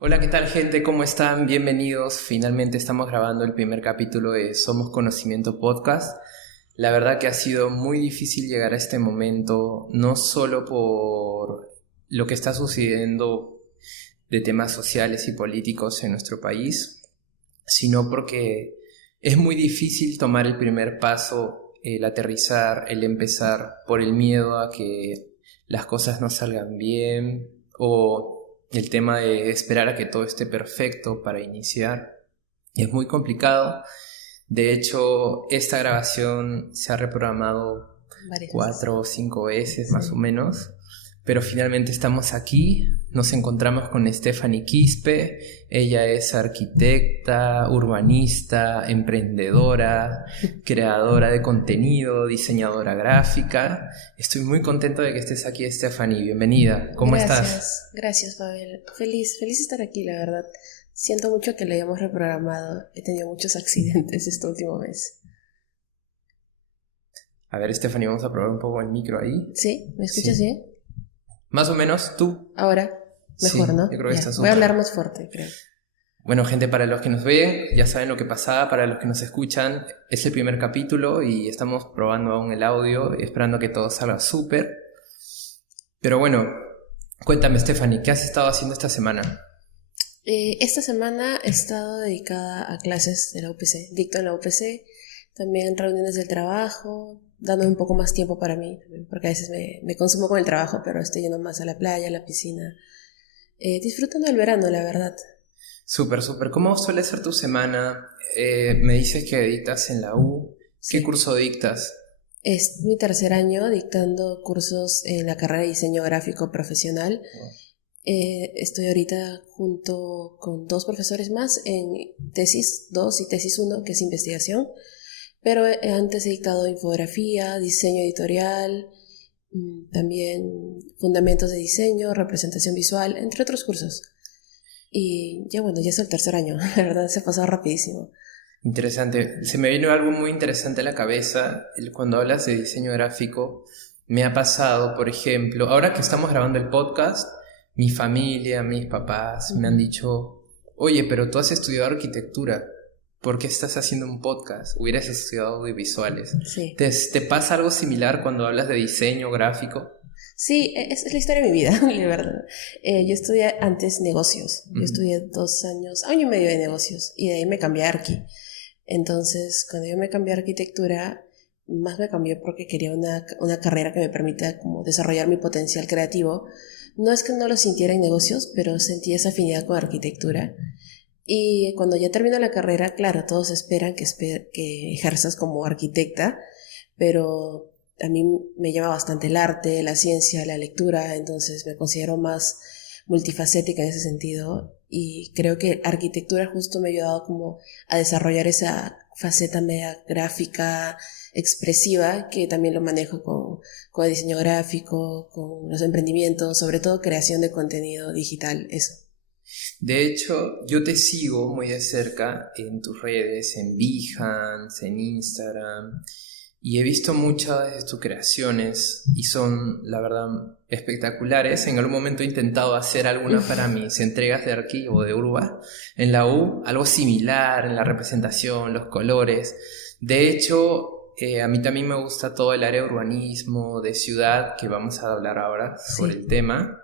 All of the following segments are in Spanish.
Hola, ¿qué tal, gente? ¿Cómo están? Bienvenidos. Finalmente estamos grabando el primer capítulo de Somos Conocimiento Podcast. La verdad que ha sido muy difícil llegar a este momento, no solo por lo que está sucediendo de temas sociales y políticos en nuestro país, sino porque es muy difícil tomar el primer paso, el aterrizar, el empezar, por el miedo a que las cosas no salgan bien o el tema de esperar a que todo esté perfecto para iniciar. Es muy complicado. De hecho, esta grabación se ha reprogramado Varias veces. 4 o 5 veces más o Sí. menos, pero finalmente estamos aquí. Nos encontramos con Stephanie Quispe. Ella es arquitecta, urbanista, emprendedora, creadora de contenido, diseñadora gráfica. Estoy muy contento de que estés aquí, Stephanie. Bienvenida. ¿Cómo estás? Gracias, Pavel. Feliz de estar aquí, la verdad. Siento mucho que lo hayamos reprogramado. He tenido muchos accidentes este último mes. A ver, Stephanie, vamos a probar un poco el micro ahí. ¿Sí? ¿Me escuchas Sí. bien? Más o menos, tú. Ahora, mejor, Sí, ¿no? yo creo que Ya. está Voy a súper. hablar más fuerte, creo. Bueno, gente, para los que nos ven, ya saben lo que pasa. Para los que nos escuchan, es el primer capítulo y estamos probando aún el audio, esperando que todo salga súper. Pero bueno, cuéntame, Stephanie, ¿qué has estado haciendo esta semana? Esta semana he estado dedicada a clases de la UPC. Dicto en la UPC, también reuniones del trabajo, dando un poco más tiempo para mí, porque a veces me consumo con el trabajo, pero estoy yendo más a la playa, a la piscina. Disfrutando del verano, la verdad. Súper, súper. ¿Cómo suele ser tu semana? Me dices que dictas en la U. ¿Qué Sí. curso dictas? Es mi tercer año dictando cursos en la carrera de diseño gráfico profesional. Estoy ahorita junto con dos profesores más en tesis 2 y tesis 1, que es investigación. Pero antes he dictado infografía, diseño editorial, también fundamentos de diseño, representación visual, entre otros cursos. Y ya bueno, ya es el tercer año, la verdad se ha pasado rapidísimo. Interesante. Se me vino algo muy interesante a la cabeza cuando hablas de diseño gráfico. Me ha pasado, por ejemplo, ahora que estamos grabando el podcast, mi familia, mis papás me han dicho, oye, pero tú has estudiado arquitectura, ¿por qué estás haciendo un podcast? Hubieras estudiado audiovisuales. Sí. ¿Te pasa algo similar cuando hablas de diseño gráfico? Sí, es la historia de mi vida, la verdad. Yo estudié antes negocios. Yo Ujú. estudié 2 años, año y medio de negocios. Y de ahí me cambié a arqui. Entonces, cuando yo me cambié a arquitectura, más me cambié porque quería una carrera que me permita como desarrollar mi potencial creativo. No es que no lo sintiera en negocios, pero sentí esa afinidad con arquitectura. Y cuando ya termino la carrera, claro, todos esperan que ejerzas como arquitecta, pero a mí me llama bastante el arte, la ciencia, la lectura, entonces me considero más multifacética en ese sentido y creo que arquitectura justo me ha ayudado como a desarrollar esa faceta media gráfica, expresiva, que también lo manejo con el diseño gráfico, con los emprendimientos, sobre todo creación de contenido digital, eso. De hecho, yo te sigo muy de cerca en tus redes, en Behance, en Instagram, y he visto muchas de tus creaciones y son, la verdad, espectaculares. En algún momento he intentado hacer alguna para mis entregas de archivo de Urba en la U, algo similar en la representación, los colores. De hecho, a mí también me gusta todo el área de urbanismo, de ciudad, que vamos a hablar ahora sobre el Sí. tema.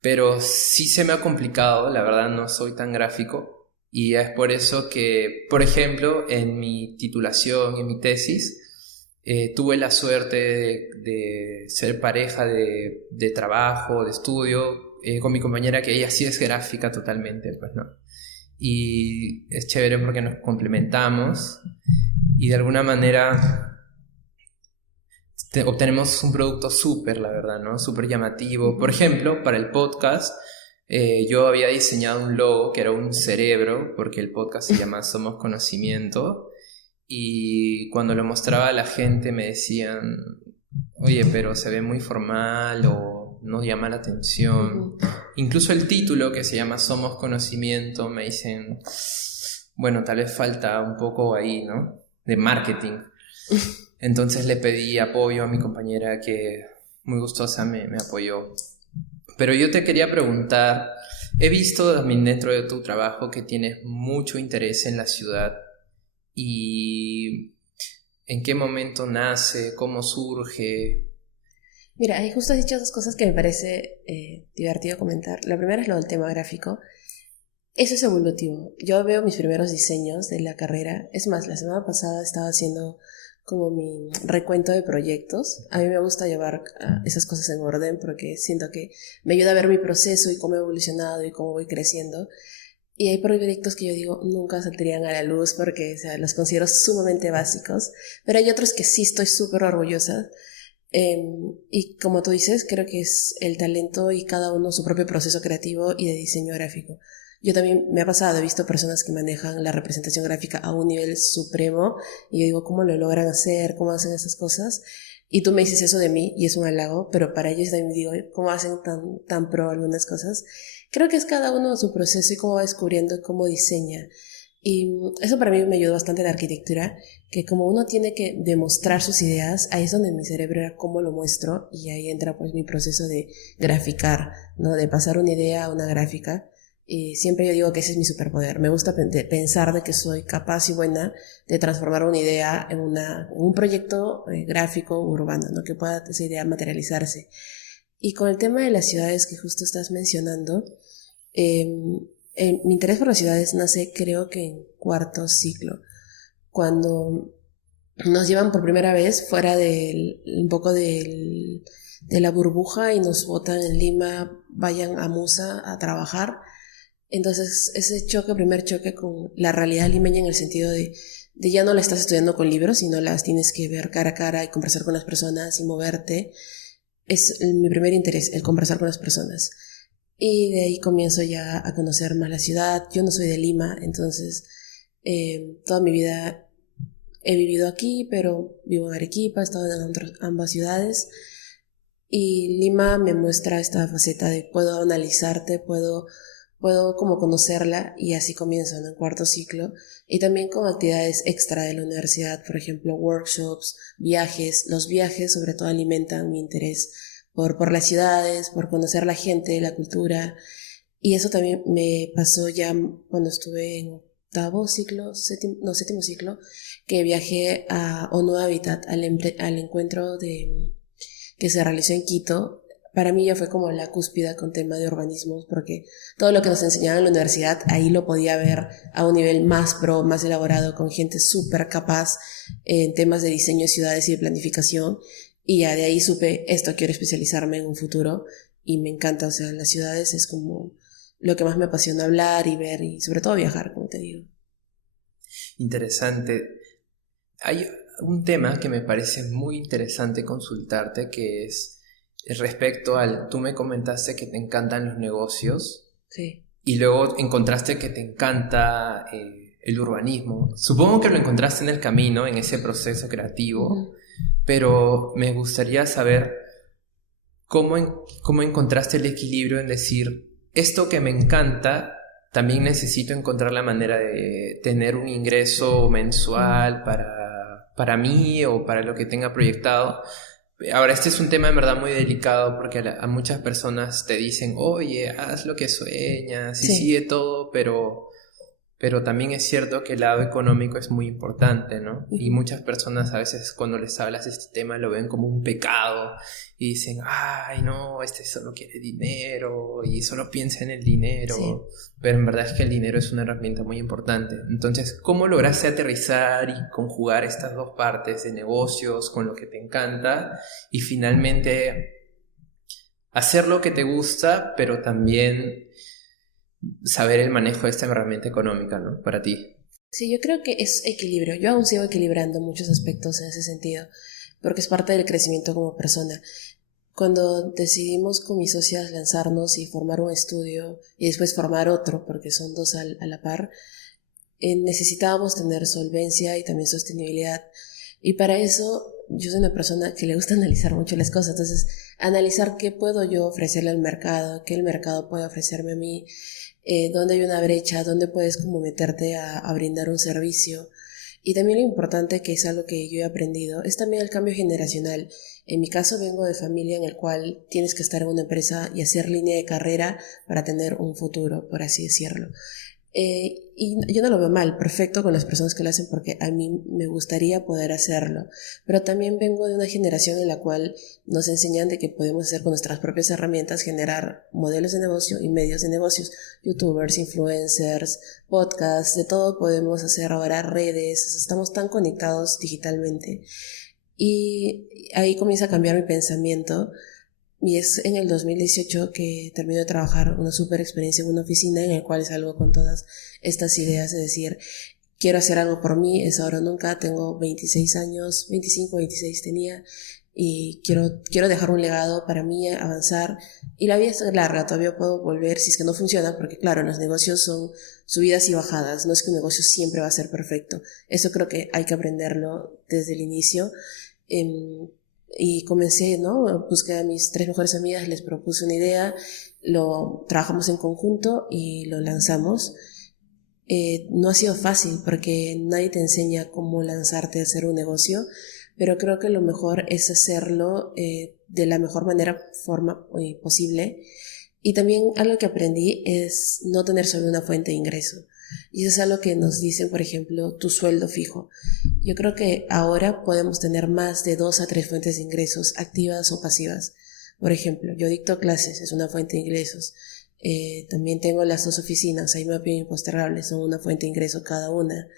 Pero sí se me ha complicado, la verdad no soy tan gráfico y es por eso que, por ejemplo, en mi titulación, en mi tesis, tuve la suerte de ser pareja de trabajo, de estudio, con mi compañera que ella sí es gráfica totalmente, pues no. Y es chévere porque nos complementamos y de alguna manera obtenemos un producto súper, la verdad, ¿no? Súper llamativo. Por ejemplo, para el podcast, yo había diseñado un logo que era un cerebro, porque el podcast se llama Somos Conocimiento, y cuando lo mostraba a la gente me decían, oye, pero se ve muy formal o no llama la atención. Incluso el título, que se llama Somos Conocimiento, me dicen, bueno, tal vez falta un poco ahí, ¿no? De marketing. Entonces le pedí apoyo a mi compañera que muy gustosa me apoyó. Pero yo te quería preguntar, He visto también dentro de tu trabajo que tienes mucho interés en la ciudad y en qué momento nace, cómo surge. Mira, ahí justo has dicho dos cosas que me parece divertido comentar. La primera es lo del tema gráfico. Eso es evolutivo. Yo veo mis primeros diseños de la carrera. Es más, la semana pasada estaba haciendo como mi recuento de proyectos. A mí me gusta llevar esas cosas en orden porque siento que me ayuda a ver mi proceso y cómo he evolucionado y cómo voy creciendo. Y hay proyectos que yo digo nunca saldrían a la luz porque, o sea, los considero sumamente básicos, pero hay otros que sí estoy súper orgullosa. Y como tú dices, creo que es el talento y cada uno su propio proceso creativo y de diseño gráfico. Yo también me ha pasado, he visto personas que manejan la representación gráfica a un nivel supremo y yo digo, ¿cómo lo logran hacer? ¿Cómo hacen esas cosas? Y tú me dices eso de mí y es un halago, pero para ellos también digo, ¿cómo hacen tan pro algunas cosas? Creo que es cada uno su proceso y cómo va descubriendo cómo diseña. Y eso para mí me ayudó bastante en la arquitectura, que como uno tiene que demostrar sus ideas, ahí es donde mi cerebro era cómo lo muestro y ahí entra pues mi proceso de graficar, ¿no? De pasar una idea a una gráfica. Y siempre yo digo que ese es mi superpoder. Me gusta pensar de que soy capaz y buena de transformar una idea en un proyecto gráfico urbano, ¿no? Que pueda esa idea materializarse. Y con el tema de las ciudades que justo estás mencionando, mi interés por las ciudades nace creo que en cuarto ciclo, cuando nos llevan por primera vez fuera un poco de la burbuja y nos botan en Lima, vayan a Musa a trabajar. Entonces ese primer choque con la realidad limeña en el sentido de ya no la estás estudiando con libros, sino las tienes que ver cara a cara y conversar con las personas y moverte, es mi primer interés, el conversar con las personas. Y de ahí comienzo ya a conocer más la ciudad. Yo no soy de Lima, entonces toda mi vida he vivido aquí, pero vivo en Arequipa, he estado en ambas ciudades. Y Lima me muestra esta faceta de puedo analizarte, puedo como conocerla y así comienzo en el cuarto ciclo. Y también con actividades extra de la universidad, por ejemplo, workshops, viajes. Los viajes sobre todo alimentan mi interés por las ciudades, por conocer la gente, la cultura. Y eso también me pasó ya cuando estuve en octavo ciclo, séptimo ciclo, que viajé a ONU Habitat, al encuentro que se realizó en Quito. Para mí ya fue como la cúspide con tema de urbanismos, porque todo lo que nos enseñaban en la universidad, ahí lo podía ver a un nivel más pro, más elaborado, con gente súper capaz en temas de diseño de ciudades y de planificación. Y ya de ahí supe, esto quiero especializarme en un futuro y me encanta, o sea, las ciudades es como lo que más me apasiona hablar y ver y sobre todo viajar, como te digo. Interesante. Hay un tema que me parece muy interesante consultarte, que es respecto tú me comentaste que te encantan los negocios. Sí. Y luego encontraste que te encanta el urbanismo. Supongo que lo encontraste en el camino, en ese proceso creativo, pero me gustaría saber cómo encontraste el equilibrio en decir, esto que me encanta, también necesito encontrar la manera de tener un ingreso mensual para mí o para lo que tenga proyectado. Ahora, este es un tema en verdad muy delicado porque a muchas personas te dicen, oye, haz lo que sueñas y sigue todo, pero también es cierto que el lado económico es muy importante, ¿no? Y muchas personas a veces cuando les hablas de este tema lo ven como un pecado y dicen, ay, no, este solo quiere dinero y solo piensa en el dinero. Sí. Pero en verdad es que el dinero es una herramienta muy importante. Entonces, ¿cómo lograste aterrizar y conjugar estas dos partes de negocios con lo que te encanta y finalmente hacer lo que te gusta, pero también saber el manejo de esta herramienta económica, ¿no? Para ti. Sí, yo creo que es equilibrio. Yo aún sigo equilibrando muchos aspectos en ese sentido, porque es parte del crecimiento como persona. Cuando decidimos con mis socias lanzarnos y formar un estudio y después formar otro, porque son dos a la par, necesitábamos tener solvencia y también sostenibilidad. Y para eso yo soy una persona que le gusta analizar mucho las cosas. Entonces, analizar qué puedo yo ofrecerle al mercado, qué el mercado puede ofrecerme a mí, dónde hay una brecha, dónde puedes como meterte a brindar un servicio. Y también lo importante, que es algo que yo he aprendido, es también el cambio generacional. En mi caso vengo de familia en el cual tienes que estar en una empresa y hacer línea de carrera para tener un futuro, por así decirlo. Y yo no lo veo mal, perfecto con las personas que lo hacen, porque a mí me gustaría poder hacerlo, pero también vengo de una generación en la cual nos enseñan de que podemos hacer con nuestras propias herramientas, generar modelos de negocio y medios de negocios, youtubers, influencers, podcasts, de todo podemos hacer ahora, redes, estamos tan conectados digitalmente, y ahí comienza a cambiar mi pensamiento. Y es en el 2018 que termino de trabajar una súper experiencia en una oficina en la cual salgo con todas estas ideas de decir, quiero hacer algo por mí, es ahora o nunca, tengo 26 años, 25, 26 tenía, y quiero dejar un legado para mí, avanzar. Y la vida es larga, todavía puedo volver si es que no funciona, porque claro, los negocios son subidas y bajadas, no es que un negocio siempre va a ser perfecto. Eso creo que hay que aprenderlo desde el inicio. Y comencé, ¿no? Busqué a mis 3 mejores amigas, les propuse una idea, lo trabajamos en conjunto y lo lanzamos. No ha sido fácil porque nadie te enseña cómo lanzarte a hacer un negocio, pero creo que lo mejor es hacerlo de la mejor forma posible. Y también algo que aprendí es no tener solo una fuente de ingreso. Y eso es algo que nos dicen, por ejemplo, tu sueldo fijo. Yo creo que ahora podemos tener más de 2 a 3 fuentes de ingresos, activas o pasivas. Por ejemplo, yo dicto clases, es una fuente de ingresos. También tengo las 2 oficinas, IMAPIN y Postergable, son una fuente de ingreso cada una.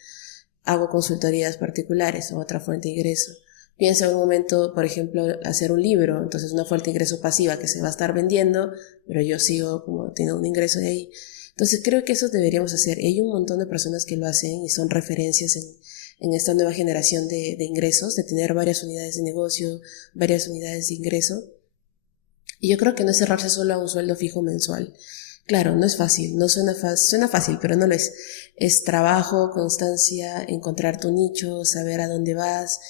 Hago consultorías particulares, son otra fuente de ingreso. Pienso en un momento, por ejemplo, hacer un libro, entonces una fuente de ingreso pasiva que se va a estar vendiendo, pero yo sigo como teniendo un ingreso de ahí. Entonces creo que eso deberíamos hacer. Hay un montón de personas que lo hacen y son referencias en esta nueva generación de ingresos, de tener varias unidades de negocio, varias unidades de ingreso. Y yo creo que no es cerrarse solo a un sueldo fijo mensual. Claro, no es fácil, no suena fácil, pero no lo es. Es trabajo, constancia, encontrar tu nicho, saber a dónde vas,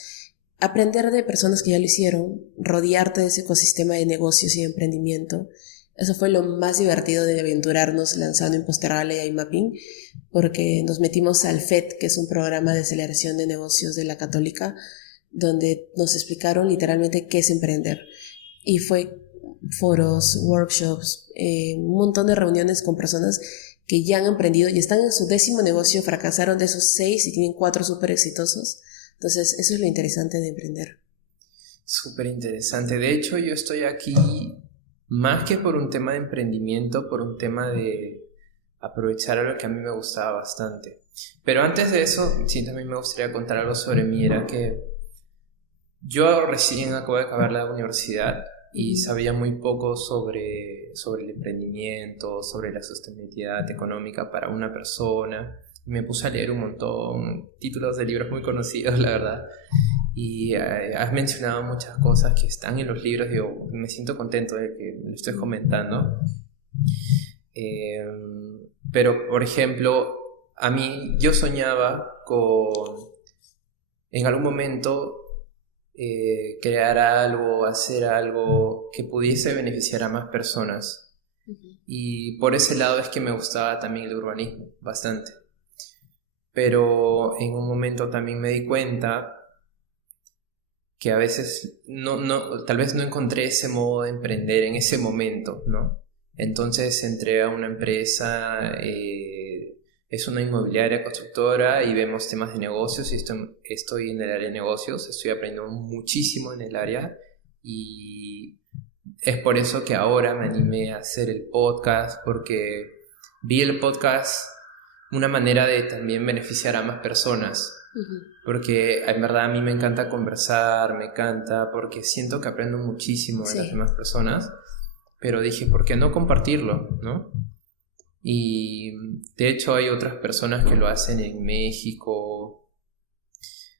aprender de personas que ya lo hicieron, rodearte de ese ecosistema de negocios y de emprendimiento. Eso fue lo más divertido de aventurarnos lanzando Impostergable y iMapping, porque nos metimos al FED, que es un programa de aceleración de negocios de la Católica, donde nos explicaron literalmente qué es emprender. Y fue foros, workshops, un montón de reuniones con personas que ya han emprendido y están en su 10º negocio, fracasaron de esos 6 y tienen 4 súper exitosos. Entonces, eso es lo interesante de emprender. Súper interesante. De hecho, yo estoy aquí más que por un tema de emprendimiento, por un tema de aprovechar algo que a mí me gustaba bastante. Pero antes de eso, sí, también me gustaría contar algo sobre mí. Era que yo recién acabo de acabar la universidad y sabía muy poco sobre el emprendimiento, sobre la sostenibilidad económica para una persona. Me puse a leer un montón, títulos de libros muy conocidos, la verdad. Y has mencionado muchas cosas que están en los libros. Digo, me siento contento de que me lo estés comentando. Pero, por ejemplo, a mí yo soñaba con, en algún momento, crear algo, hacer algo que pudiese beneficiar a más personas. Y por ese lado es que me gustaba también el urbanismo, bastante. Pero en un momento también me di cuenta que a veces tal vez no encontré ese modo de emprender en ese momento, ¿no? Entonces entré a una empresa, es una inmobiliaria constructora y vemos temas de negocios y estoy en el área de negocios, estoy aprendiendo muchísimo en el área y es por eso que ahora me animé a hacer el podcast, porque vi el podcast una manera de también beneficiar a más personas. Porque en verdad a mí me encanta conversar, me encanta, porque siento que aprendo muchísimo de las demás personas, pero dije, ¿por qué no compartirlo, no? Y de hecho hay otras personas que lo hacen en México,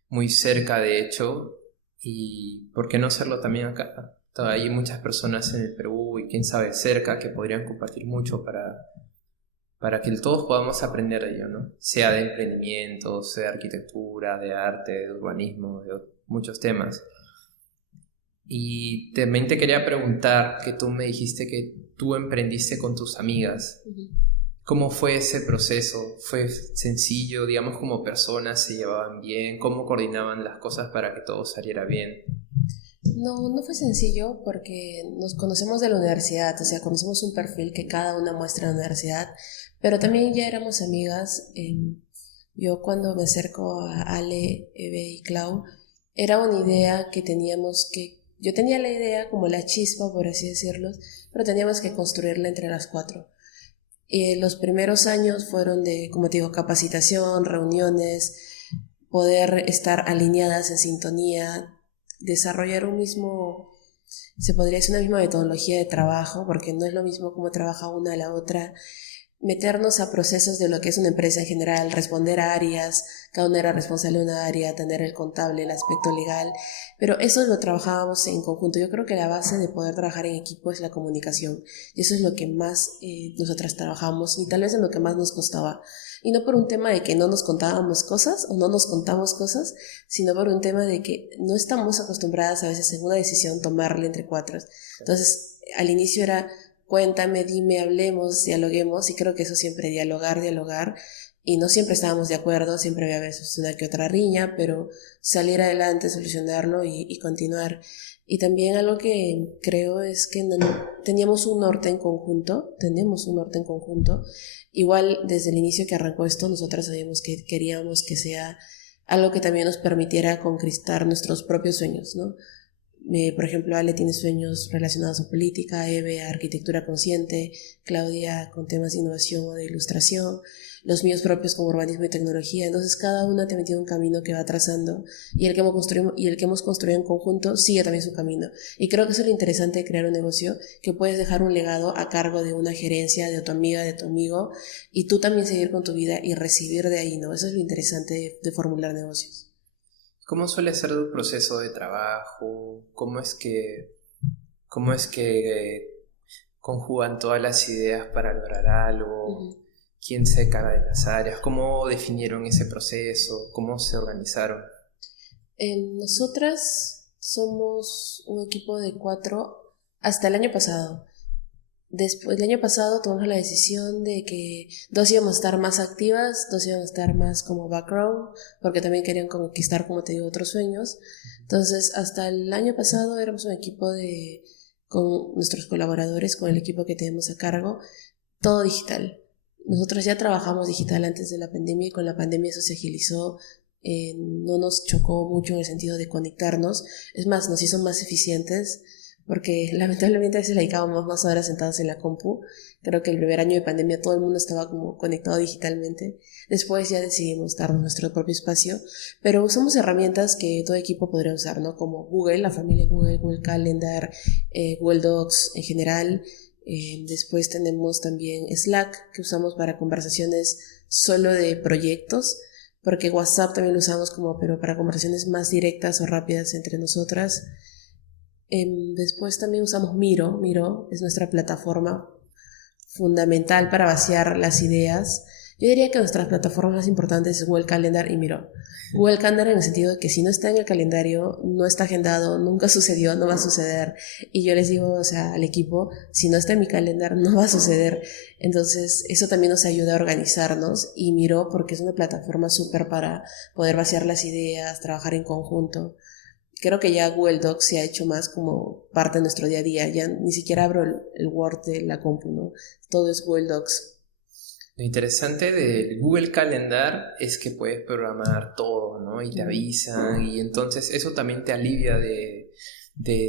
muy cerca de hecho, y ¿por qué no hacerlo también acá? Hay muchas personas en el Perú y quién sabe cerca que podrían compartir mucho para que todos podamos aprender de ello, ¿no? Sea de emprendimiento, sea de arquitectura, de arte, de urbanismo, de muchos temas. Y también te quería preguntar, que tú me dijiste que tú emprendiste con tus amigas. ¿Cómo fue ese proceso? ¿Fue sencillo? Digamos, como personas se llevaban bien, ¿cómo coordinaban las cosas para que todo saliera bien? No, no fue sencillo porque nos conocemos de la universidad, o sea, conocemos un perfil que cada una muestra en la universidad, pero también ya éramos amigas. Yo cuando me acerco a Ale, Eve y Clau, era una idea que teníamos que... Yo tenía la idea como la chispa, por así decirlo, pero teníamos que construirla entre las cuatro. Y los primeros años fueron de, como te digo, capacitación, reuniones, poder estar alineadas en sintonía, desarrollar un mismo, se podría decir una misma metodología de trabajo, porque no es lo mismo cómo trabaja una a la otra, meternos a procesos de lo que es una empresa en general, responder a áreas, cada una era responsable de una área, tener el contable, el aspecto legal, pero eso lo trabajábamos en conjunto. Yo creo que la base de poder trabajar en equipo es la comunicación, y eso es lo que más nosotras trabajamos, y tal vez en lo que más nos costaba, y no por un tema de que no nos contábamos cosas o no nos contamos cosas, sino por un tema de que no estamos acostumbradas a veces en una decisión tomarla entre cuatro. Entonces, al inicio era cuéntame, dime, hablemos, dialoguemos, y creo que eso siempre, dialogar, y no siempre estábamos de acuerdo, siempre había a veces una que otra riña, pero salir adelante, solucionarlo y continuar. Y también algo que creo es que teníamos un norte en conjunto, igual desde el inicio que arrancó esto, nosotras sabíamos que queríamos que sea algo que también nos permitiera conquistar nuestros propios sueños, ¿no? Por ejemplo, Ale tiene sueños relacionados a política, Eve a arquitectura consciente, Claudia con temas de innovación o de ilustración, los míos propios como urbanismo y tecnología. Entonces cada una te ha metido un camino que va trazando, y el que hemos construido en conjunto sigue también su camino. Y creo que eso es lo interesante de crear un negocio, que puedes dejar un legado a cargo de una gerencia, de tu amiga, de tu amigo, y tú también seguir con tu vida y recibir de ahí, ¿no? Eso es lo interesante de formular negocios. ¿Cómo suele ser tu proceso de trabajo? ¿Cómo es que conjugan todas las ideas para lograr algo? Uh-huh. ¿Quién se encarga de las áreas? ¿Cómo definieron ese proceso? ¿Cómo se organizaron? Nosotras somos un equipo de 4 hasta el año pasado. Después, el año pasado tomamos la decisión de que 2 íbamos a estar más activas, 2 íbamos a estar más como background, porque también querían conquistar, como te digo, otros sueños. Entonces, hasta el año pasado éramos un equipo con nuestros colaboradores, con el equipo que tenemos a cargo, todo digital. Nosotros ya trabajamos digital antes de la pandemia, y con la pandemia eso se agilizó. No nos chocó mucho en el sentido de conectarnos, es más, nos hizo más eficientes, porque lamentablemente a veces le dedicábamos más horas sentados en la compu. Creo que el primer año de pandemia todo el mundo estaba como conectado digitalmente. Después ya decidimos darnos nuestro propio espacio, pero usamos herramientas que todo equipo podría usar, ¿no? Como Google, la familia Google, Google Calendar, Google Docs en general. Después tenemos también Slack, que usamos para conversaciones solo de proyectos, porque WhatsApp también lo usamos pero para conversaciones más directas o rápidas entre nosotras. Después también usamos Miro. Miro es nuestra plataforma fundamental para vaciar las ideas. Yo diría que nuestras plataformas más importantes es Google Calendar y Miro. Google Calendar en el sentido de que si no está en el calendario, no está agendado, nunca sucedió, no va a suceder. Y yo les digo, o sea, al equipo, si no está en mi calendar, no va a suceder. Entonces, eso también nos ayuda a organizarnos. Y Miro porque es una plataforma súper para poder vaciar las ideas, trabajar en conjunto. Creo que ya Google Docs se ha hecho más como parte de nuestro día a día. Ya ni siquiera abro el Word de la compu, ¿no? Todo es Google Docs. Lo interesante del Google Calendar es que puedes programar todo, ¿no? Y te avisan, y entonces eso también te alivia de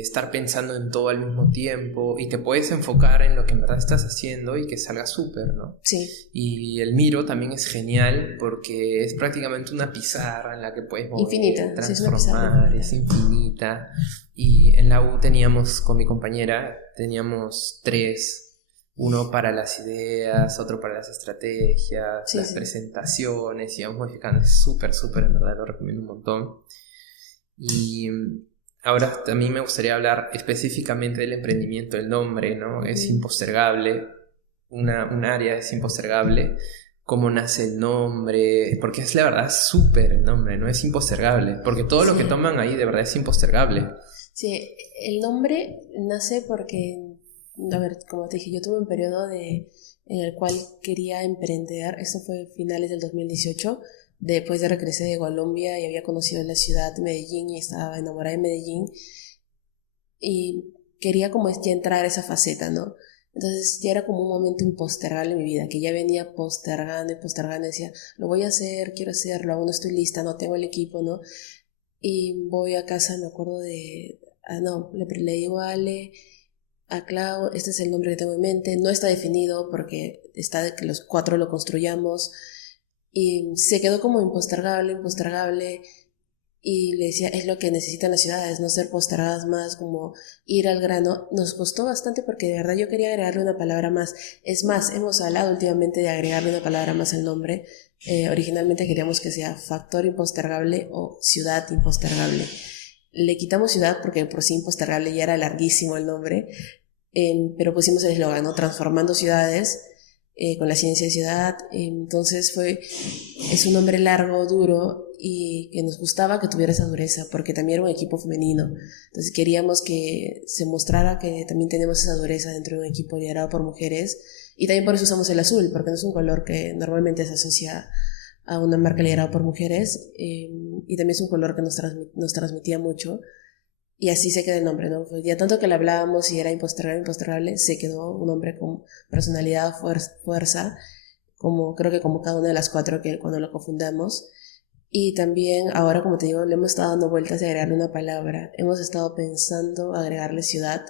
estar pensando en todo al mismo tiempo, y te puedes enfocar en lo que en verdad estás haciendo y que salga súper, ¿no? Sí. Y el Miro también es genial porque es prácticamente una pizarra en la que puedes mover, infinita, transformar, es infinita. Y en la U con mi compañera, teníamos 3. Uno para las ideas, otro para las estrategias, las presentaciones, y vamos modificando. Es súper, en verdad, lo recomiendo un montón. Y ahora también me gustaría hablar específicamente del emprendimiento. El nombre, ¿no? Es impostergable, un área es impostergable. ¿Cómo nace el nombre? Porque es la verdad súper el nombre, ¿no? Es impostergable, porque todo lo que toman ahí de verdad es impostergable. Sí, el nombre nace porque... A ver, como te dije, yo tuve un periodo de en el cual quería emprender. Esto fue finales del 2018, después de regresé de Colombia y había conocido la ciudad de Medellín y estaba enamorada de Medellín y quería como ya entrar a esa faceta, ¿no? Entonces ya era como un momento impostergable en mi vida, que ya venía postergando y postergando, decía, lo voy a hacer, quiero hacerlo, aún no estoy lista, no tengo el equipo, ¿no? Y voy a casa, me acuerdo de, no, le digo a Ale, a Clau, este es el nombre que tengo en mente, no está definido porque está de que los cuatro lo construyamos, y se quedó como impostergable, impostergable, y le decía, es lo que necesitan las ciudades, no ser postergadas más, como ir al grano. Nos costó bastante porque de verdad yo quería agregarle una palabra más. Es más, hemos hablado últimamente de agregarle una palabra más al nombre. Originalmente queríamos que sea factor impostergable o ciudad impostergable. Le quitamos ciudad porque por sí impostergable ya era larguísimo el nombre, pero pusimos el eslogan, ¿no? Transformando ciudades con la ciencia de ciudad. Entonces es un nombre largo, duro, y que nos gustaba que tuviera esa dureza, porque también era un equipo femenino. Entonces queríamos que se mostrara que también tenemos esa dureza dentro de un equipo liderado por mujeres, y también por eso usamos el azul, porque no es un color que normalmente se asocia a una marca liderada por mujeres, y también es un color que nos transmitía mucho. Y así se quedó el nombre, ¿no? Pues ya tanto que le hablábamos y era impostergable, impostergable, se quedó un hombre con personalidad, fuerza, como creo que como cada una de las cuatro que cuando lo confundamos. Y también ahora, como te digo, le hemos estado dando vueltas de agregarle una palabra. Hemos estado pensando agregarle ciudad,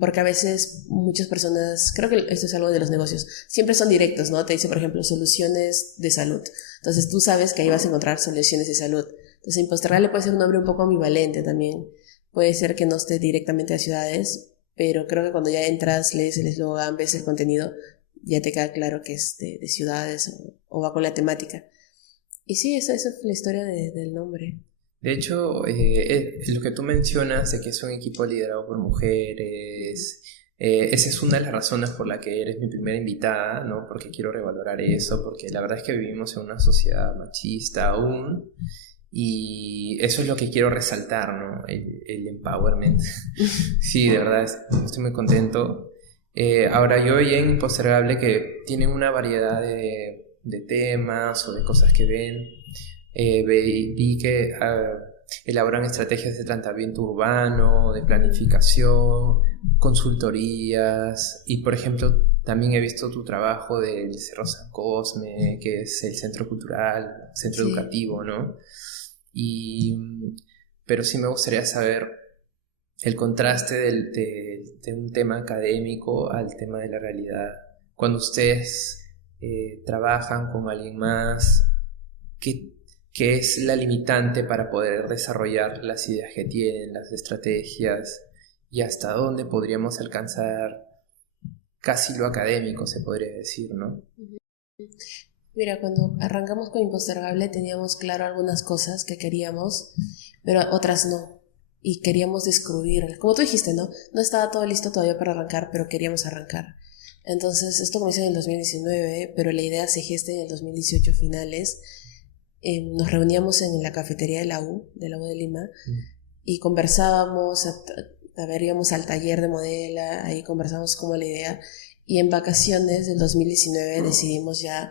porque a veces muchas personas, creo que esto es algo de los negocios, siempre son directos, ¿no? Te dice, por ejemplo, soluciones de salud. Entonces tú sabes que ahí vas a encontrar soluciones de salud. Entonces impostergable puede ser un nombre un poco ambivalente también. Puede ser que no esté directamente a ciudades, pero creo que cuando ya entras, lees el eslogan, ves el contenido, ya te queda claro que es de ciudades o va con la temática. Y sí, esa es la historia del nombre. De hecho, lo que tú mencionas de que es un equipo liderado por mujeres, esa es una de las razones por la que eres mi primera invitada, ¿no? Porque quiero revalorar eso, porque la verdad es que vivimos en una sociedad machista aún, y eso es lo que quiero resaltar, ¿no? El empowerment. Sí, de verdad, estoy muy contento. Ahora, yo veía en Impostergable que tienen una variedad de temas o de cosas que ven. Vi que elaboran estrategias de tratamiento urbano, de planificación, consultorías, y por ejemplo también he visto tu trabajo del Cerro San Cosme, que es el centro cultural, centro educativo, ¿no? Pero sí me gustaría saber el contraste de un tema académico al tema de la realidad. Cuando ustedes trabajan con alguien más, ¿qué es la limitante para poder desarrollar las ideas que tienen, las estrategias, y hasta dónde podríamos alcanzar casi lo académico, se podría decir, ¿no? Mira, cuando arrancamos con Impostergable teníamos claro algunas cosas que queríamos, pero otras no. Y queríamos descubrir, como tú dijiste, ¿no? No estaba todo listo todavía para arrancar, pero queríamos arrancar. Entonces, esto comenzó en el 2019, pero la idea se gesta en el 2018 finales. Nos reuníamos en la cafetería de la U de Lima, y conversábamos, a ver, íbamos al taller de modela, ahí conversamos como la idea, y en vacaciones del 2019 decidimos ya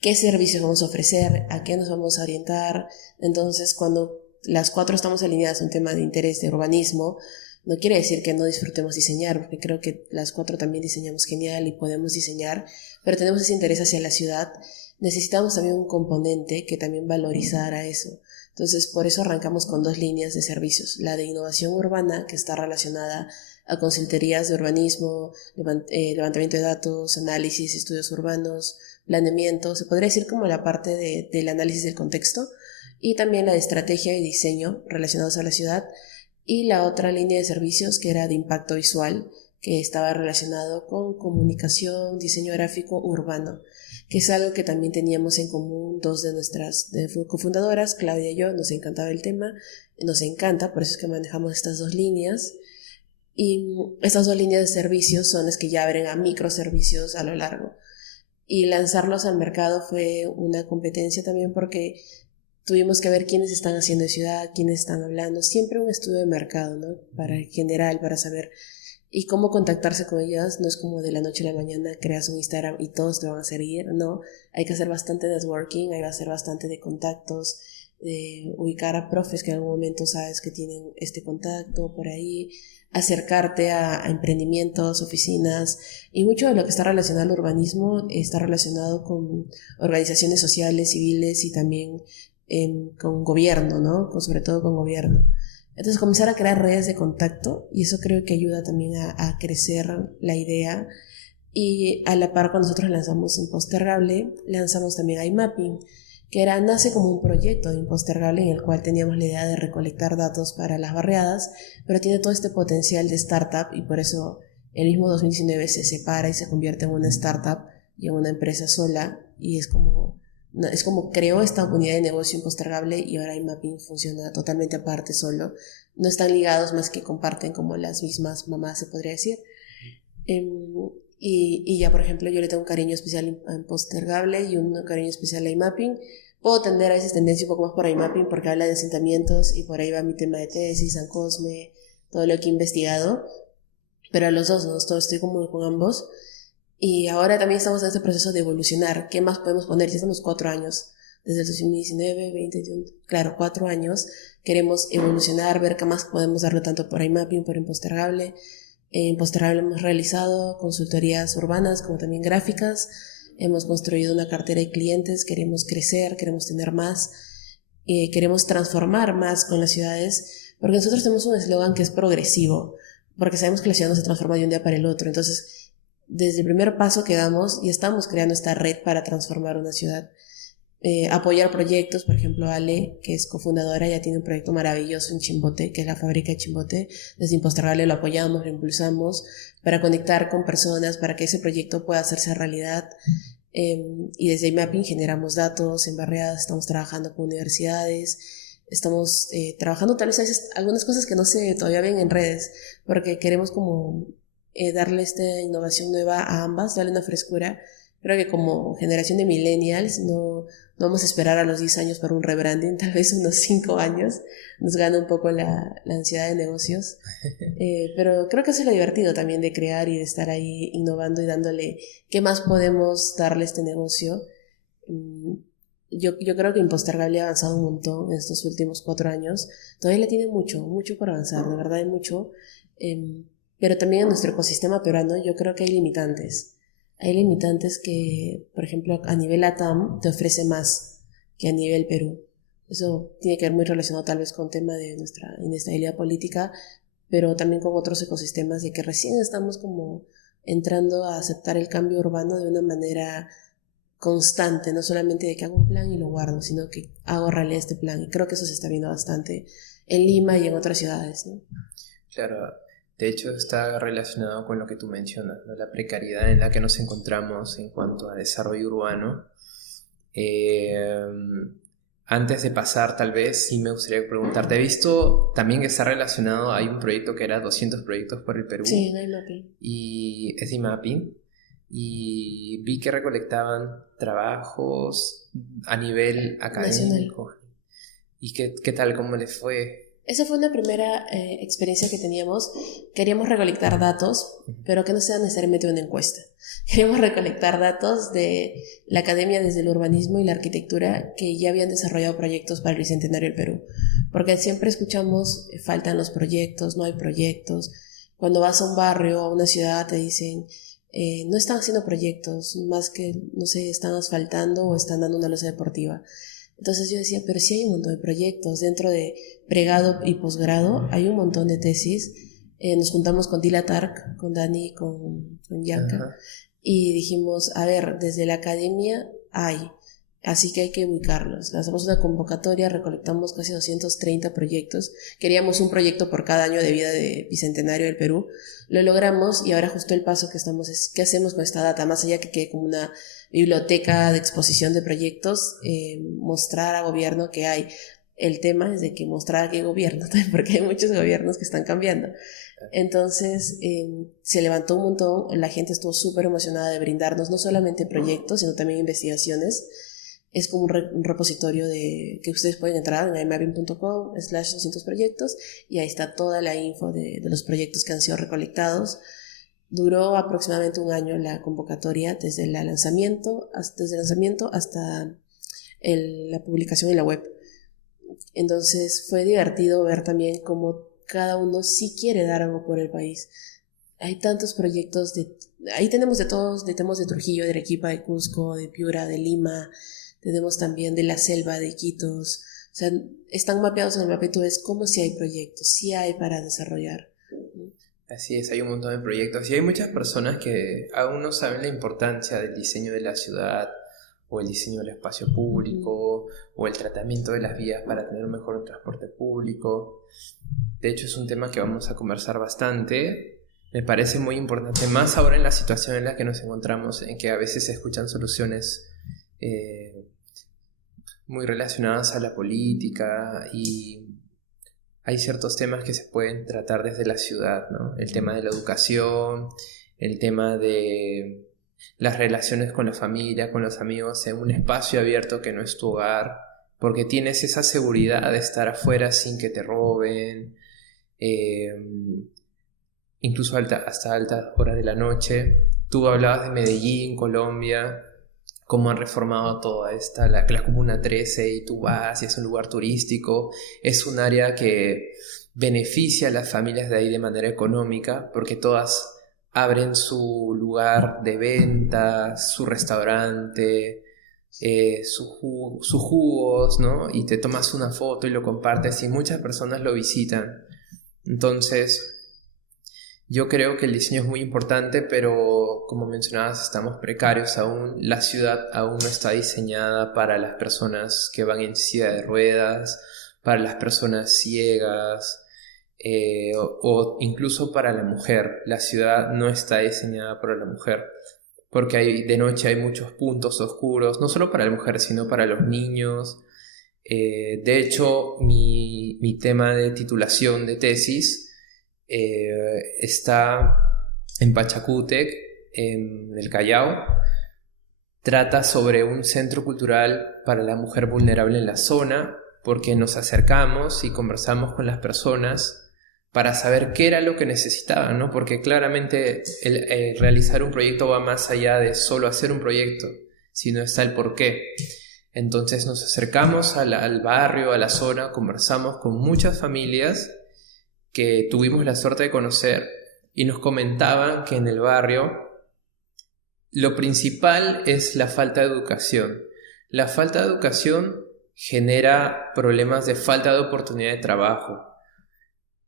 qué servicios vamos a ofrecer, a qué nos vamos a orientar. Entonces, cuando las cuatro estamos alineadas en un tema de interés de urbanismo, no quiere decir que no disfrutemos diseñar, porque creo que las cuatro también diseñamos genial y podemos diseñar, pero tenemos ese interés hacia la ciudad. Necesitamos también un componente que también valorizara eso. Entonces, por eso arrancamos con dos líneas de servicios. La de innovación urbana, que está relacionada a consultorías de urbanismo, levantamiento de datos, análisis, estudios urbanos, planeamiento, se podría decir como la parte del análisis del contexto, y también la de estrategia y diseño relacionados a la ciudad, y la otra línea de servicios que era de impacto visual, que estaba relacionado con comunicación, diseño gráfico urbano, que es algo que también teníamos en común dos de nuestras cofundadoras, Claudia y yo. Nos encantaba el tema, nos encanta, por eso es que manejamos estas dos líneas, y estas dos líneas de servicios son las que ya abren a microservicios a lo largo. Y lanzarlos al mercado fue una competencia también, porque tuvimos que ver quiénes están haciendo de ciudad, quiénes están hablando, siempre un estudio de mercado, ¿no? Para general, para saber y cómo contactarse con ellas. No es como de la noche a la mañana creas un Instagram y todos te van a seguir, no, hay que hacer bastante networking, hay que hacer bastante de contactos, de ubicar a profes que en algún momento sabes que tienen este contacto por ahí, acercarte a emprendimientos, oficinas, y mucho de lo que está relacionado al urbanismo está relacionado con organizaciones sociales, civiles y también con gobierno, ¿no? Sobre todo con gobierno. Entonces comenzar a crear redes de contacto, y eso creo que ayuda también a crecer la idea. Y a la par, cuando nosotros lanzamos Impostergable, lanzamos también iMapping, que nace como un proyecto de Impostergable en el cual teníamos la idea de recolectar datos para las barriadas, pero tiene todo este potencial de startup, y por eso el mismo 2019 se separa y se convierte en una startup y en una empresa sola, y es como creó esta unidad de negocio Impostergable, y ahora iMapping funciona totalmente aparte, solo. No están ligados, más que comparten como las mismas mamás, se podría decir. Y ya, por ejemplo, yo le tengo un cariño especial a Impostergable y un cariño especial a iMapping. Puedo tener a veces tendencia un poco más por iMapping porque habla de asentamientos y por ahí va mi tema de tesis, San Cosme, todo lo que he investigado. Pero a los dos, ¿no? Estoy como con ambos. Y ahora también estamos en este proceso de evolucionar. ¿Qué más podemos poner? Ya estamos 4 años. Desde el 2019, 20, 21, claro, 4 años. Queremos evolucionar, ver qué más podemos darle tanto por iMapping, por Impostergable. En Impostergable hemos realizado consultorías urbanas como también gráficas. Hemos construido una cartera de clientes. Queremos crecer, queremos tener más. Queremos transformar más con las ciudades. Porque nosotros tenemos un eslogan que es progresivo. Porque sabemos que la ciudad no se transforma de un día para el otro. Entonces, desde el primer paso que damos, y estamos creando esta red para transformar una ciudad. Apoyar proyectos, por ejemplo, Ale, que es cofundadora, ya tiene un proyecto maravilloso en Chimbote, que es la fábrica de Chimbote. Desde Impostergable lo apoyamos, lo impulsamos para conectar con personas, para que ese proyecto pueda hacerse realidad. Y desde iMapping generamos datos en barriadas, estamos trabajando con universidades, estamos trabajando tal vez algunas cosas que no se todavía ven en redes, porque queremos como darle esta innovación nueva a ambas, darle una frescura. Creo que como generación de millennials no vamos a esperar a los 10 años para un rebranding, tal vez unos 5 años nos gana un poco la ansiedad de negocios. Pero creo que eso es lo divertido también de crear y de estar ahí innovando y dándole qué más podemos darle a este negocio. Yo creo que Impostergable ha avanzado un montón en estos últimos 4 años. Todavía le tiene mucho por avanzar, de verdad hay mucho. Pero también en nuestro ecosistema peruano yo creo que hay limitantes. Hay limitantes que, por ejemplo, a nivel LATAM te ofrece más que a nivel Perú. Eso tiene que ver muy relacionado tal vez con el tema de nuestra inestabilidad política, pero también con otros ecosistemas de que recién estamos como entrando a aceptar el cambio urbano de una manera constante, no solamente de que hago un plan y lo guardo, sino que hago realidad este plan. Y creo que eso se está viendo bastante en Lima y en otras ciudades, ¿no? Claro, de hecho está relacionado con lo que tú mencionas, ¿no? La precariedad en la que nos encontramos en cuanto a desarrollo urbano. Antes de pasar, tal vez, sí me gustaría preguntarte, ¿he visto también que está relacionado, hay un proyecto que era 200 proyectos por el Perú? Sí, de iMapping. Y es iMapping. Y vi que recolectaban trabajos a nivel académico. Nacional. ¿Y qué tal? ¿Cómo les fue? Esa fue una primera experiencia que teníamos. Queríamos recolectar datos, pero que no sea necesariamente una encuesta. Queríamos recolectar datos de la academia desde el urbanismo y la arquitectura que ya habían desarrollado proyectos para el Bicentenario del Perú. Porque siempre escuchamos, faltan los proyectos, no hay proyectos. Cuando vas a un barrio o a una ciudad te dicen, no están haciendo proyectos, más que, no sé, están asfaltando o están dando una losa deportiva. Entonces yo decía, pero sí hay un montón de proyectos. Dentro de pregrado y posgrado hay un montón de tesis. Nos juntamos con Dila Tark, con Dani, con Yanka. Ajá. Y dijimos, a ver, desde la academia hay, así que hay que ubicarlos. Lanzamos una convocatoria, recolectamos casi 230 proyectos. Queríamos un proyecto por cada año de vida de Bicentenario del Perú. Lo logramos, y ahora justo el paso que estamos es, ¿qué hacemos con esta data? Más allá que quede como una biblioteca de exposición de proyectos, mostrar a gobierno que hay. El tema es de que mostrar a qué gobierno, porque hay muchos gobiernos que están cambiando. Entonces se levantó un montón, la gente estuvo súper emocionada de brindarnos no solamente proyectos, sino también investigaciones. Es como un repositorio que ustedes pueden entrar en imapping.com/200proyectos y ahí está toda la info de los proyectos que han sido recolectados. Duró aproximadamente un año la convocatoria desde el lanzamiento hasta la publicación en la web. Entonces fue divertido ver también cómo cada uno sí quiere dar algo por el país. Hay tantos proyectos, ahí tenemos de todos, tenemos de Trujillo, de Arequipa, de Cusco, de Piura, de Lima, tenemos también de la selva, de Iquitos. O sea, están mapeados en el mapa y tú ves cómo sí hay proyectos, sí hay para desarrollar. Así es, hay un montón de proyectos y hay muchas personas que aún no saben la importancia del diseño de la ciudad o el diseño del espacio público o el tratamiento de las vías para tener un mejor transporte público. De hecho, es un tema que vamos a conversar bastante. Me parece muy importante, más ahora en la situación en la que nos encontramos, en que a veces se escuchan soluciones muy relacionadas a la política y hay ciertos temas que se pueden tratar desde la ciudad, ¿no? El tema de la educación, el tema de las relaciones con la familia, con los amigos, en un espacio abierto que no es tu hogar, porque tienes esa seguridad de estar afuera sin que te roben, incluso hasta altas horas de la noche. Tú hablabas de Medellín, Colombia, cómo han reformado toda la Comuna 13 y tú vas y es un lugar turístico, es un área que beneficia a las familias de ahí de manera económica porque todas abren su lugar de venta, su restaurante, sus jugos, ¿no? Y te tomas una foto y lo compartes y muchas personas lo visitan. Entonces, yo creo que el diseño es muy importante, pero como mencionabas, estamos precarios aún. La ciudad aún no está diseñada para las personas que van en silla de ruedas, para las personas ciegas, o incluso para la mujer. La ciudad no está diseñada para la mujer, porque de noche hay muchos puntos oscuros, no solo para la mujer, sino para los niños. De hecho, mi tema de titulación de tesis está en Pachacútec, en el Callao. Trata sobre un centro cultural para la mujer vulnerable en la zona, porque nos acercamos y conversamos con las personas para saber qué era lo que necesitaban, ¿no? Porque claramente realizar un proyecto va más allá de solo hacer un proyecto, sino está el porqué. Entonces nos acercamos al barrio, a la zona, conversamos con muchas familias que tuvimos la suerte de conocer y nos comentaban que en el barrio lo principal es la falta de educación. La falta de educación genera problemas de falta de oportunidad de trabajo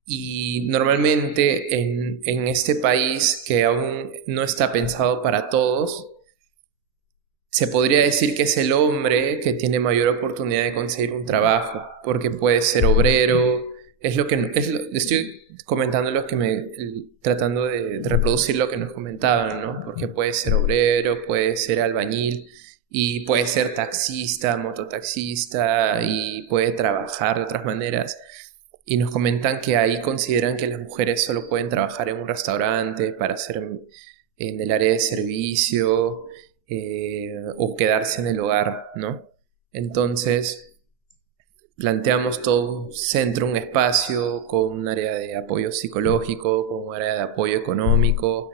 y normalmente en este país que aún no está pensado para todos, se podría decir que es el hombre que tiene mayor oportunidad de conseguir un trabajo porque puede ser obrero. Estoy comentando tratando de reproducir lo que nos comentaban, ¿no? Porque puede ser obrero, puede ser albañil y puede ser taxista, mototaxista y puede trabajar de otras maneras. Y nos comentan que ahí consideran que las mujeres solo pueden trabajar en un restaurante para hacer en el área de servicio o quedarse en el hogar, ¿no? Entonces planteamos todo un centro, un espacio con un área de apoyo psicológico, con un área de apoyo económico,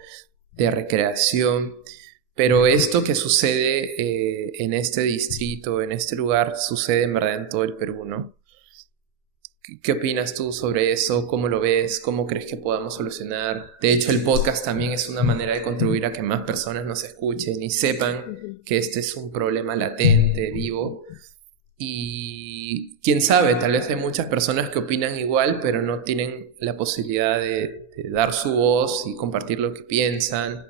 de recreación. Pero esto que sucede en este distrito, en este lugar, sucede en verdad en todo el Perú, ¿no? ¿Qué opinas tú sobre eso? ¿Cómo lo ves? ¿Cómo crees que podamos solucionar? De hecho, el podcast también es una manera de contribuir a que más personas nos escuchen y sepan que este es un problema latente, vivo. Y quién sabe, tal vez hay muchas personas que opinan igual, pero no tienen la posibilidad de dar su voz y compartir lo que piensan.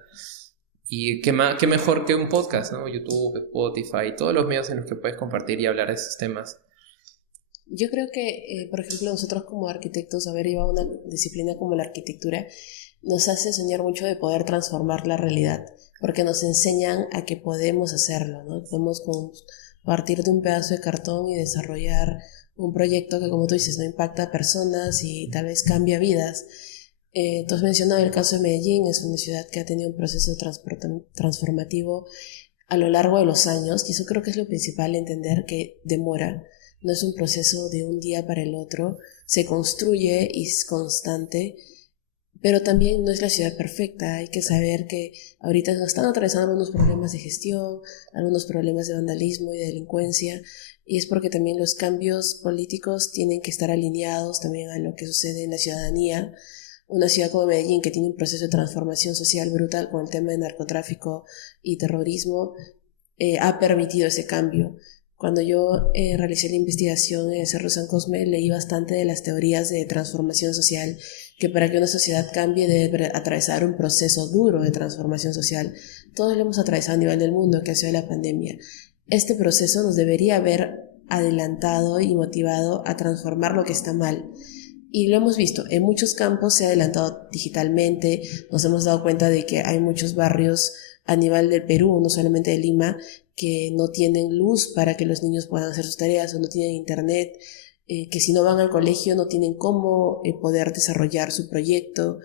Y qué mejor que un podcast, ¿no? YouTube, Spotify, todos los medios en los que puedes compartir y hablar de esos temas. Yo creo que, por ejemplo, nosotros como arquitectos, haber llevado una disciplina como la arquitectura, nos hace soñar mucho de poder transformar la realidad, porque nos enseñan a que podemos hacerlo, ¿no? Podemos partir de un pedazo de cartón y desarrollar un proyecto que, como tú dices, no impacta a personas y tal vez cambia vidas. Tú has mencionado el caso de Medellín, es una ciudad que ha tenido un proceso transformativo a lo largo de los años, y eso creo que es lo principal, entender que demora, no es un proceso de un día para el otro, se construye y es constante, pero también no es la ciudad perfecta. Hay que saber que ahorita nos están atravesando algunos problemas de gestión, algunos problemas de vandalismo y de delincuencia, y es porque también los cambios políticos tienen que estar alineados también a lo que sucede en la ciudadanía. Una ciudad como Medellín, que tiene un proceso de transformación social brutal con el tema de narcotráfico y terrorismo, ha permitido ese cambio. Cuando yo realicé la investigación en el Cerro San Cosme, leí bastante de las teorías de transformación social, que para que una sociedad cambie debe atravesar un proceso duro de transformación social. Todos lo hemos atravesado a nivel del mundo, que ha sido la pandemia. Este proceso nos debería haber adelantado y motivado a transformar lo que está mal. Y lo hemos visto, en muchos campos se ha adelantado digitalmente, nos hemos dado cuenta de que hay muchos barrios a nivel del Perú, no solamente de Lima, que no tienen luz para que los niños puedan hacer sus tareas o no tienen internet, que si no van al colegio no tienen cómo poder desarrollar su proyecto.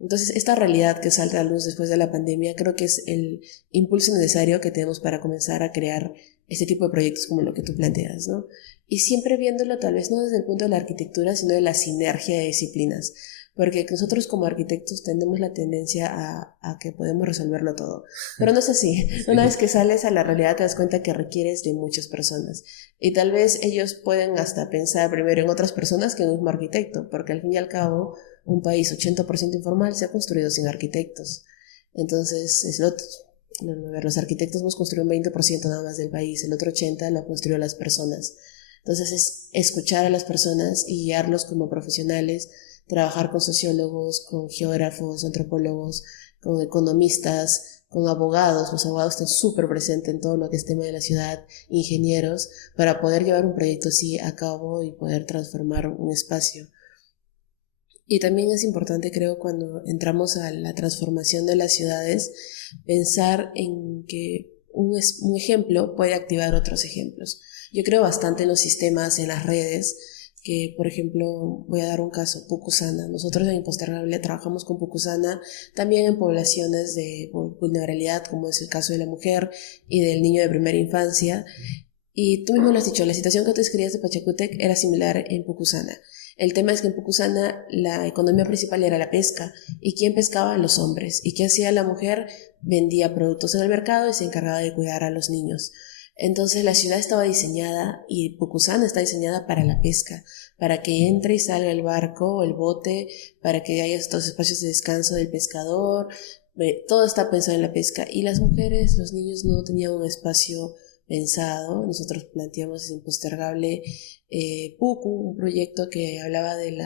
Entonces, esta realidad que salta a luz después de la pandemia creo que es el impulso necesario que tenemos para comenzar a crear este tipo de proyectos como lo que tú planteas, ¿no? Y siempre viéndolo tal vez no desde el punto de la arquitectura, sino de la sinergia de disciplinas, porque nosotros como arquitectos tenemos la tendencia a que podemos resolverlo todo, pero no es así. Sí. Una vez que sales a la realidad te das cuenta que requieres de muchas personas, y tal vez ellos pueden hasta pensar primero en otras personas que en un mismo arquitecto, porque al fin y al cabo un país 80% informal se ha construido sin arquitectos. Entonces, los arquitectos hemos construido un 20% nada más del país, el otro 80% lo han construido las personas. Entonces, es escuchar a las personas y guiarlos como profesionales, trabajar con sociólogos, con geógrafos, antropólogos, con economistas, con abogados. Los abogados están súper presentes en todo lo que es tema de la ciudad, ingenieros, para poder llevar un proyecto así a cabo y poder transformar un espacio. Y también es importante, creo, cuando entramos a la transformación de las ciudades, pensar en que un ejemplo puede activar otros ejemplos. Yo creo bastante en los sistemas, en las redes, que, por ejemplo, voy a dar un caso, Pucusana. Nosotros en Impostergable trabajamos con Pucusana, también en poblaciones de vulnerabilidad, como es el caso de la mujer y del niño de primera infancia. Y tú mismo lo has dicho, la situación que tú describías de Pachacútec era similar en Pucusana. El tema es que en Pucusana la economía principal era la pesca. ¿Y quién pescaba? Los hombres. ¿Y qué hacía la mujer? Vendía productos en el mercado y se encargaba de cuidar a los niños. Entonces la ciudad estaba diseñada, y Pucusana está diseñada para la pesca, para que entre y salga el barco o el bote, para que haya estos espacios de descanso del pescador. Todo está pensado en la pesca. Y las mujeres, los niños no tenían un espacio pensado. Nosotros planteamos Impostergable Pucu, un proyecto que hablaba de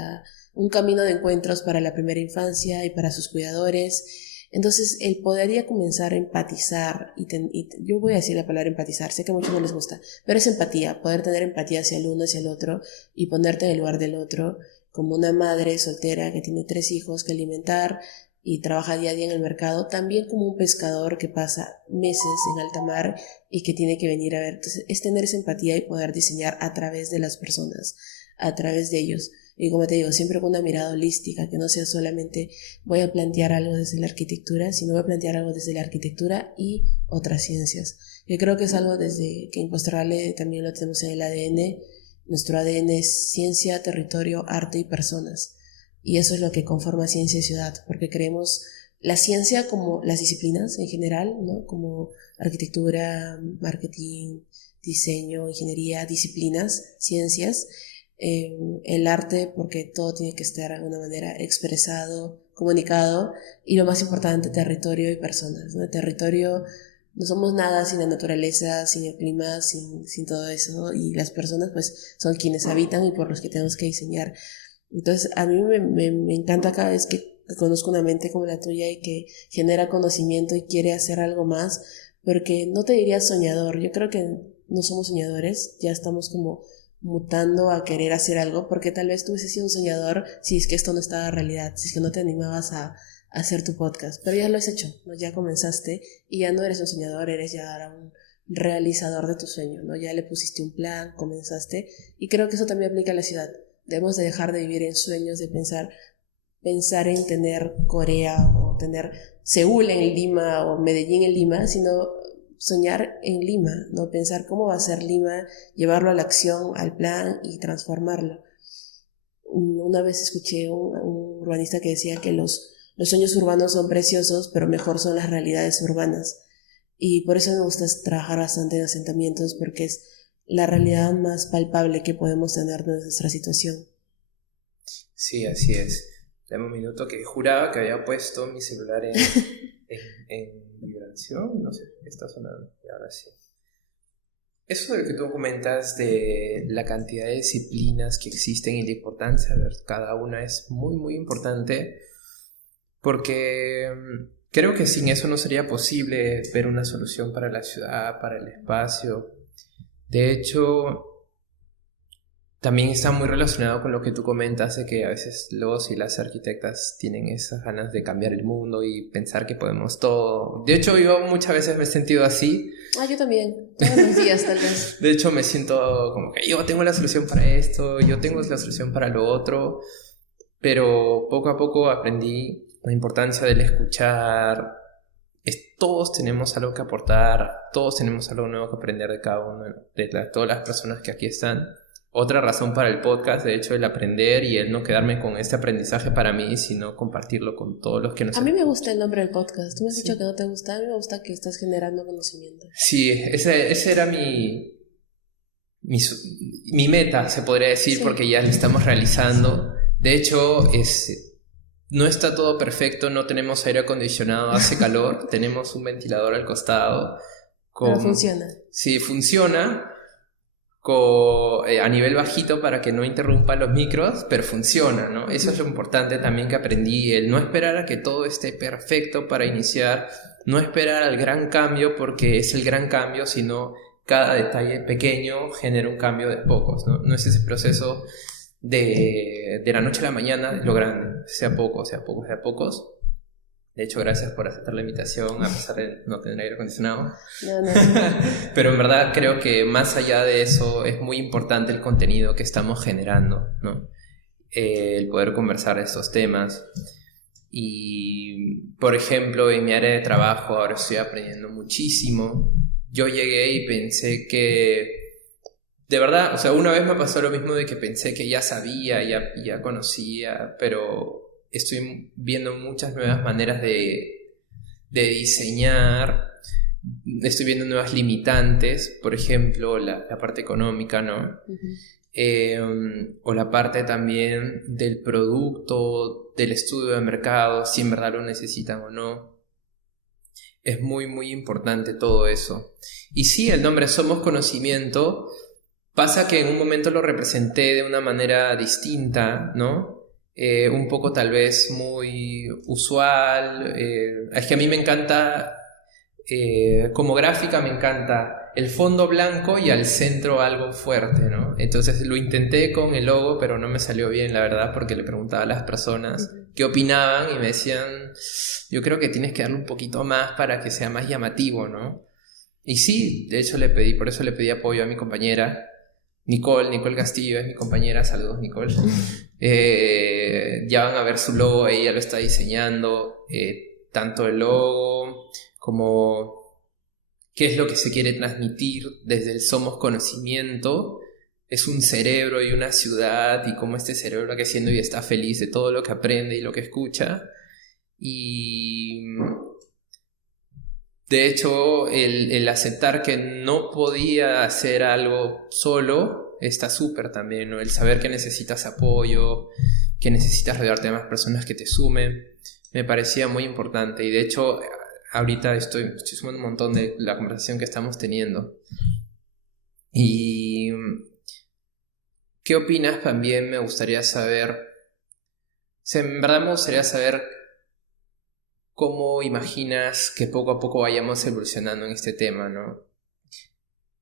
un camino de encuentros para la primera infancia y para sus cuidadores. Entonces, el poder ya comenzar a empatizar, yo voy a decir la palabra empatizar, sé que a muchos no les gusta, pero es empatía, poder tener empatía hacia el uno, hacia el otro, y ponerte en el lugar del otro, como una madre soltera que tiene 3 hijos que alimentar y trabaja día a día en el mercado, también como un pescador que pasa meses en alta mar y que tiene que venir a ver. Entonces, es tener esa empatía y poder diseñar a través de las personas, a través de ellos. Y como te digo, siempre con una mirada holística, que no sea solamente voy a plantear algo desde la arquitectura, sino voy a plantear algo desde la arquitectura y otras ciencias. Yo creo que es algo desde que Impostergable también lo tenemos en el ADN. Nuestro ADN es ciencia, territorio, arte y personas. Y eso es lo que conforma ciencia y ciudad, porque creemos la ciencia como las disciplinas en general, ¿no? Como arquitectura, marketing, diseño, ingeniería, disciplinas, ciencias. El arte, porque todo tiene que estar de alguna manera expresado, comunicado, y lo más importante, territorio y personas, ¿no? Territorio, no somos nada sin la naturaleza, sin el clima, sin todo eso, y las personas pues son quienes habitan y por los que tenemos que diseñar. Entonces a mí me encanta cada vez que conozco una mente como la tuya y que genera conocimiento y quiere hacer algo más, porque no te diría soñador, yo creo que no somos soñadores, ya estamos como mutando a querer hacer algo, porque tal vez tú hubieses sido un soñador si es que esto no estaba en realidad, si es que no te animabas a hacer tu podcast, pero ya lo has hecho, ¿no? Ya comenzaste y ya no eres un soñador, eres ya ahora un realizador de tu sueño, ¿no? Ya le pusiste un plan, comenzaste, y creo que eso también aplica a la ciudad. Debemos de dejar de vivir en sueños, de pensar en tener Corea o tener Seúl en Lima o Medellín en Lima, sino soñar en Lima, ¿no? Pensar cómo va a ser Lima, llevarlo a la acción, al plan y transformarlo. Una vez escuché un urbanista que decía que los sueños urbanos son preciosos, pero mejor son las realidades urbanas. Y por eso me gusta trabajar bastante en asentamientos, porque es la realidad más palpable que podemos tener de nuestra situación. Sí, así es. Dame un minuto, que juraba que había puesto mi celular en vibración. No sé, está sonando. Y ahora sí. Eso de lo que tú comentas de la cantidad de disciplinas que existen y la importancia de cada una es muy, muy importante, porque creo que sin eso no sería posible ver una solución para la ciudad, para el espacio. De hecho, también está muy relacionado con lo que tú comentas de que a veces los y las arquitectas tienen esas ganas de cambiar el mundo y pensar que podemos todo. De hecho, yo muchas veces me he sentido así. Yo también, todos los días tal vez. De hecho, me siento como que yo tengo la solución para esto, yo tengo la solución para lo otro, pero poco a poco aprendí la importancia del escuchar. Todos tenemos algo que aportar, todos tenemos algo nuevo que aprender de cada uno, todas las personas que aquí están. Otra razón para el podcast, de hecho, el aprender y el no quedarme con este aprendizaje para mí, sino compartirlo con todos los que nos... A mí me gusta el nombre del podcast. Tú me has dicho que no te gusta. A mí me gusta que estás generando conocimiento. Sí, ese era mi meta, se podría decir, sí, porque ya lo estamos realizando. De hecho, no está todo perfecto, no tenemos aire acondicionado, hace calor, tenemos un ventilador al costado. Pero funciona. Sí, funciona. A nivel bajito para que no interrumpa los micros, pero funciona, ¿no? Eso es lo importante también que aprendí, el no esperar a que todo esté perfecto para iniciar, no esperar al gran cambio porque es el gran cambio, sino cada detalle pequeño genera un cambio de pocos, ¿no? No es ese proceso de la noche a la mañana, lo grande, sea poco, sea poco, sea pocos. De hecho, gracias por aceptar la invitación, a pesar de no tener aire acondicionado. No. Pero en verdad creo que más allá de eso es muy importante el contenido que estamos generando, ¿no? El poder conversar de estos temas. Y, por ejemplo, en mi área de trabajo ahora estoy aprendiendo muchísimo. Yo llegué y pensé que... De verdad, o sea, una vez me pasó lo mismo de que pensé que ya sabía, ya conocía, pero... Estoy viendo muchas nuevas maneras de diseñar, estoy viendo nuevas limitantes, por ejemplo, la parte económica, ¿no? Uh-huh. O la parte también del producto, del estudio de mercado, si en verdad lo necesitan o no. Es muy, muy importante todo eso. Y sí, el nombre Somos Conocimiento, pasa que en un momento lo representé de una manera distinta, ¿no? Un poco tal vez muy usual. Es que a mí me encanta, como gráfica me encanta el fondo blanco y al centro algo fuerte, ¿no? Entonces lo intenté con el logo, pero no me salió bien, la verdad, porque le preguntaba a las personas qué opinaban y me decían, yo creo que tienes que darle un poquito más para que sea más llamativo, ¿no? Y sí, de hecho por eso le pedí apoyo a mi compañera Nicole Castillo es mi compañera, saludos Nicole. Ya van a ver su logo, ella lo está diseñando, tanto el logo como qué es lo que se quiere transmitir desde el Somos Conocimiento. Es un cerebro y una ciudad, y cómo este cerebro va creciendo y está feliz de todo lo que aprende y lo que escucha. Y de hecho, el aceptar que no podía hacer algo solo está súper también, ¿no? El saber que necesitas apoyo, que necesitas rodearte de más personas que te sumen, me parecía muy importante. Y de hecho, ahorita estoy sumando un montón de la conversación que estamos teniendo. Y ¿qué opinas? También me gustaría saber, o sea, en verdad me gustaría saber ¿cómo imaginas que poco a poco vayamos evolucionando en este tema, ¿no?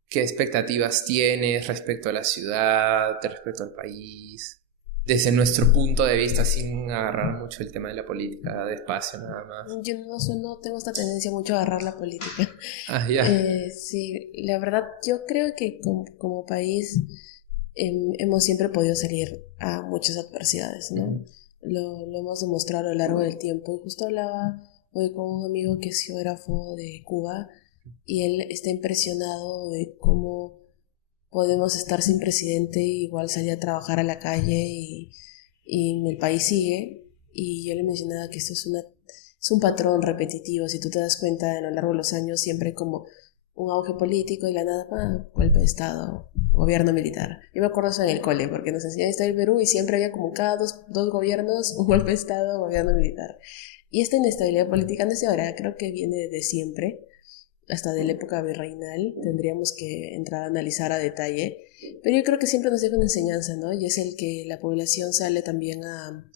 ¿Qué expectativas tienes respecto a la ciudad, respecto al país? Desde nuestro punto de vista, sin agarrar mucho el tema de la política, despacio nada más. Yo no tengo esta tendencia mucho a agarrar la política. Ya. Sí, la verdad, yo creo que como país hemos siempre podido salir a muchas adversidades, ¿no? Lo hemos demostrado a lo largo del tiempo. Y justo hablaba hoy con un amigo que es geógrafo de Cuba y él está impresionado de cómo podemos estar sin presidente y igual salir a trabajar a la calle y el país sigue. Y yo le mencionaba que esto es un patrón repetitivo. Si tú te das cuenta, a lo largo de los años siempre hay como un auge político y la nada, golpe de Estado, gobierno militar. Yo me acuerdo eso en el cole, porque nos enseñaban historia del Perú y siempre había como cada dos gobiernos, un golpe de Estado, gobierno militar. Y esta inestabilidad política no es de ahora, creo que viene de siempre, hasta de la época virreinal, tendríamos que entrar a analizar a detalle, pero yo creo que siempre nos deja una enseñanza, ¿no? Y es el que la población sale también a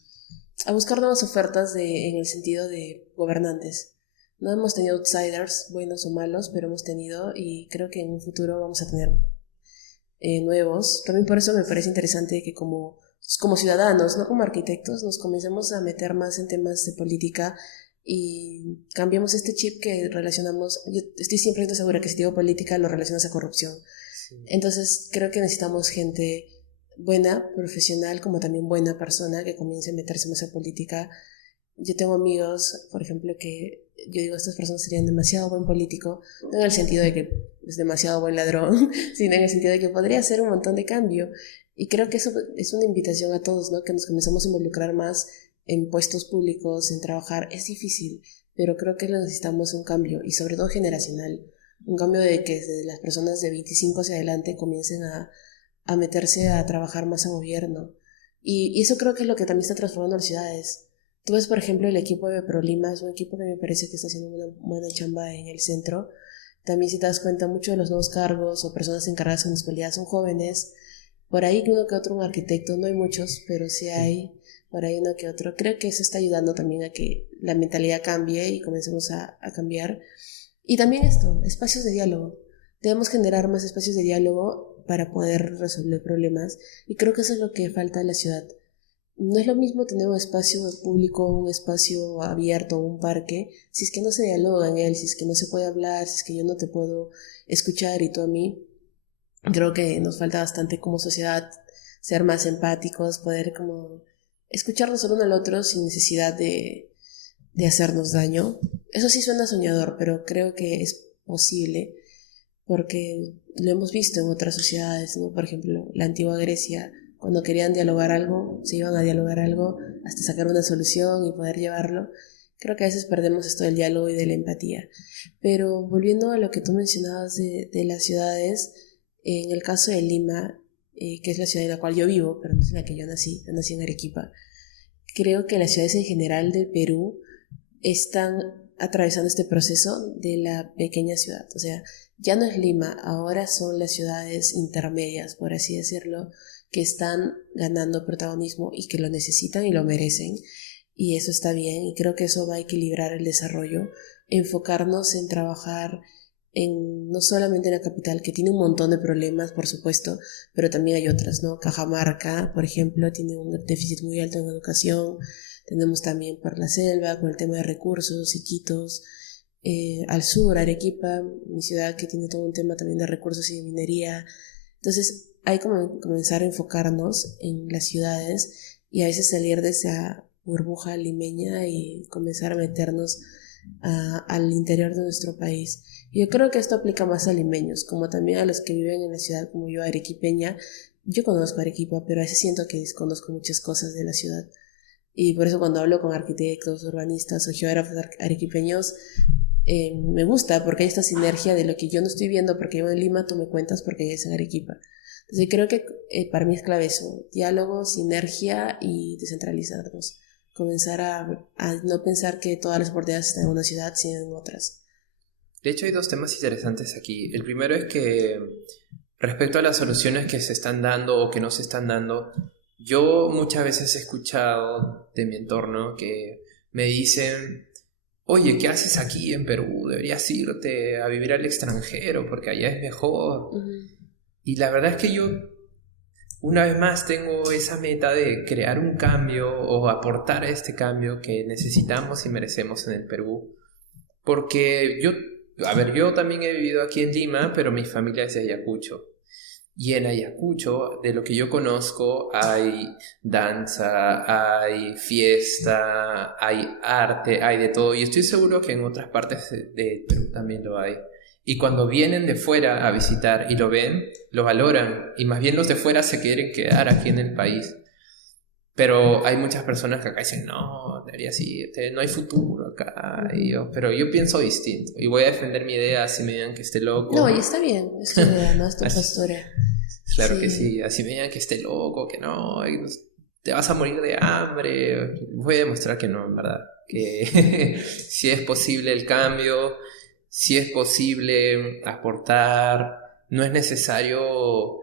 buscar nuevas ofertas en el sentido de gobernantes. No hemos tenido outsiders, buenos o malos, pero hemos tenido, y creo que en un futuro vamos a tener nuevos. También por eso me parece interesante que como ciudadanos, no como arquitectos, nos comencemos a meter más en temas de política y cambiemos este chip que relacionamos. Yo estoy siempre segura que si digo política lo relacionas a corrupción. Sí. Entonces creo que necesitamos gente buena, profesional, como también buena persona que comience a meterse en esa política. Yo tengo amigos, por ejemplo, que yo digo, estas personas serían demasiado buen político, no en el sentido de que es demasiado buen ladrón, sino en el sentido de que podría hacer un montón de cambio. Y creo que eso es una invitación a todos, ¿no? Que nos comenzamos a involucrar más en puestos públicos, en trabajar. Es difícil, pero creo que necesitamos un cambio, y sobre todo generacional. Un cambio de que desde las personas de 25 hacia adelante comiencen a meterse a trabajar más a gobierno. Y eso creo que es lo que también está transformando las ciudades. Tú ves, por ejemplo, el equipo de ProLima, es un equipo que me parece que está haciendo una buena chamba en el centro. También, si te das cuenta, muchos de los nuevos cargos o personas encargadas de municipalidad son jóvenes. Por ahí uno que otro un arquitecto, no hay muchos, pero sí hay por ahí uno que otro. Creo que eso está ayudando también a que la mentalidad cambie y comencemos a cambiar. Y también esto, espacios de diálogo. Debemos generar más espacios de diálogo para poder resolver problemas, y creo que eso es lo que falta en la ciudad. No es lo mismo tener un espacio público, un espacio abierto, un parque, si es que no se dialoga en él, si es que no se puede hablar, si es que yo no te puedo escuchar y tú a mí. Creo que nos falta bastante como sociedad ser más empáticos, poder como escucharnos el uno al otro sin necesidad de hacernos daño. Eso sí suena soñador, pero creo que es posible porque lo hemos visto en otras sociedades, ¿no? Por ejemplo, la antigua Grecia, cuando querían dialogar algo, se iban a dialogar algo hasta sacar una solución y poder llevarlo. Creo que a veces perdemos esto del diálogo y de la empatía. Pero volviendo a lo que tú mencionabas de las ciudades, en el caso de Lima, que es la ciudad en la cual yo vivo, pero no es en la que yo nací en Arequipa, creo que las ciudades en general del Perú están atravesando este proceso de la pequeña ciudad. O sea, ya no es Lima, ahora son las ciudades intermedias, por así decirlo, que están ganando protagonismo y que lo necesitan y lo merecen. Y eso está bien, y creo que eso va a equilibrar el desarrollo, enfocarnos en trabajar no solamente en la capital, que tiene un montón de problemas, por supuesto, pero también hay otras, ¿no? Cajamarca, por ejemplo, tiene un déficit muy alto en educación. Tenemos también por la selva, con el tema de recursos, Iquitos, al sur, Arequipa, mi ciudad, que tiene todo un tema también de recursos y de minería. Entonces, hay que comenzar a enfocarnos en las ciudades y a veces salir de esa burbuja limeña y comenzar a meternos al interior de nuestro país. Y yo creo que esto aplica más a limeños, como también a los que viven en la ciudad, como yo, arequipeña. Yo conozco Arequipa, pero a veces siento que desconozco muchas cosas de la ciudad. Y por eso cuando hablo con arquitectos, urbanistas o geógrafos arequipeños, me gusta porque hay esta sinergia de lo que yo no estoy viendo porque yo en Lima, tú me cuentas porque ella es en Arequipa. Entonces creo que para mí es clave eso, diálogo, sinergia y descentralizarnos. Comenzar a no pensar que todas las oportunidades están en una ciudad, sino en otras. De hecho, hay dos temas interesantes aquí. El primero es que respecto a las soluciones que se están dando o que no se están dando, yo muchas veces he escuchado de mi entorno que me dicen: oye, ¿qué haces aquí en Perú? Deberías irte a vivir al extranjero porque allá es mejor. Uh-huh. Y la verdad es que yo, una vez más, tengo esa meta de crear un cambio o aportar a este cambio que necesitamos y merecemos en el Perú. Porque yo también he vivido aquí en Lima, pero mi familia es de Ayacucho. Y en Ayacucho, de lo que yo conozco, hay danza, hay fiesta, hay arte, hay de todo. Y estoy seguro que en otras partes de Perú también lo hay. Y cuando vienen de fuera a visitar y lo ven, lo valoran. Y más bien los de fuera se quieren quedar aquí en el país. Pero hay muchas personas que acá dicen, no, deberías irte, no hay futuro acá. Pero yo pienso distinto. Y voy a defender mi idea así me digan que esté loco. No, y está bien, es tu idea, no es tu postura. Claro que sí, así me digan que esté loco, que no, te vas a morir de hambre. Voy a demostrar que no, en verdad. Que si es posible el cambio, si es posible aportar, no es necesario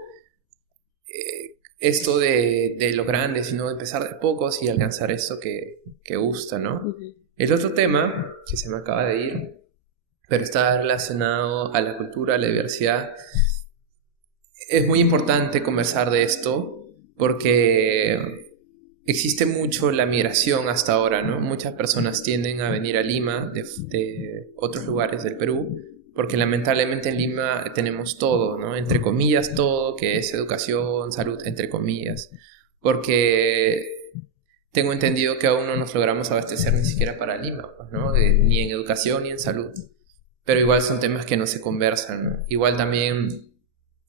esto de lo grande, sino empezar de pocos y alcanzar esto que gusta, ¿no? Uh-huh. El otro tema, que se me acaba de ir, pero está relacionado a la cultura, a la diversidad. Es muy importante conversar de esto porque existe mucho la migración hasta ahora, ¿no? Muchas personas tienden a venir a Lima de otros lugares del Perú porque lamentablemente en Lima tenemos todo, ¿no? Entre comillas todo, que es educación, salud, entre comillas. Porque tengo entendido que aún no nos logramos abastecer ni siquiera para Lima, pues, ¿no? Ni en educación ni en salud. Pero igual son temas que no se conversan, ¿no? Igual también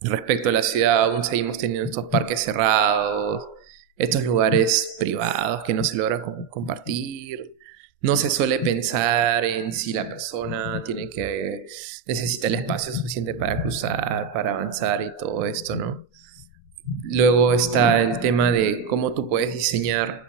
respecto a la ciudad aún seguimos teniendo estos parques cerrados, estos lugares privados que no se logra compartir. No se suele pensar en si la persona necesita el espacio suficiente para cruzar, para avanzar y todo esto, ¿no? Luego está el tema de cómo tú puedes diseñar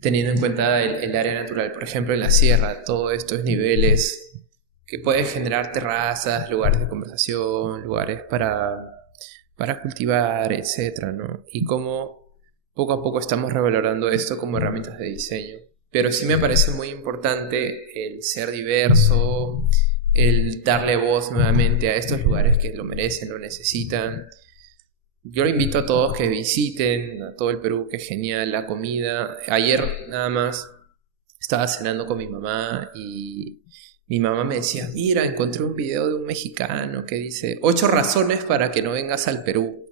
teniendo en cuenta el área natural. Por ejemplo, en la sierra, todos estos niveles que puedes generar terrazas, lugares de conversación, lugares para cultivar, etcétera, ¿no? Y cómo poco a poco estamos revalorando esto como herramientas de diseño. Pero sí me parece muy importante el ser diverso, el darle voz nuevamente a estos lugares que lo merecen, lo necesitan. Yo lo invito a todos que visiten a todo el Perú, que es genial la comida. Ayer nada más estaba cenando con mi mamá y mi mamá me decía, mira, encontré un video de un mexicano que dice 8 razones para que no vengas al Perú.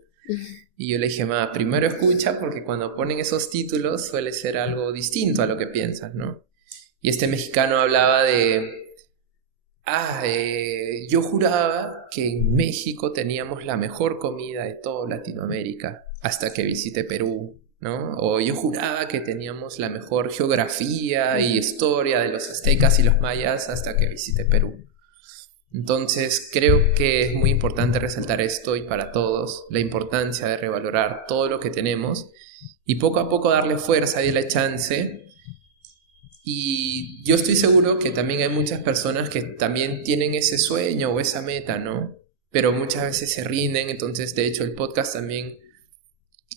Y yo le dije, mamá, primero escucha porque cuando ponen esos títulos suele ser algo distinto a lo que piensas, ¿no? Y este mexicano hablaba yo juraba que en México teníamos la mejor comida de toda Latinoamérica hasta que visité Perú, ¿no? O yo juraba que teníamos la mejor geografía y historia de los aztecas y los mayas hasta que visité Perú. Entonces creo que es muy importante resaltar esto y para todos la importancia de revalorar todo lo que tenemos y poco a poco darle fuerza y darle chance. Y yo estoy seguro que también hay muchas personas que también tienen ese sueño o esa meta, ¿no? Pero muchas veces se rinden, entonces de hecho el podcast también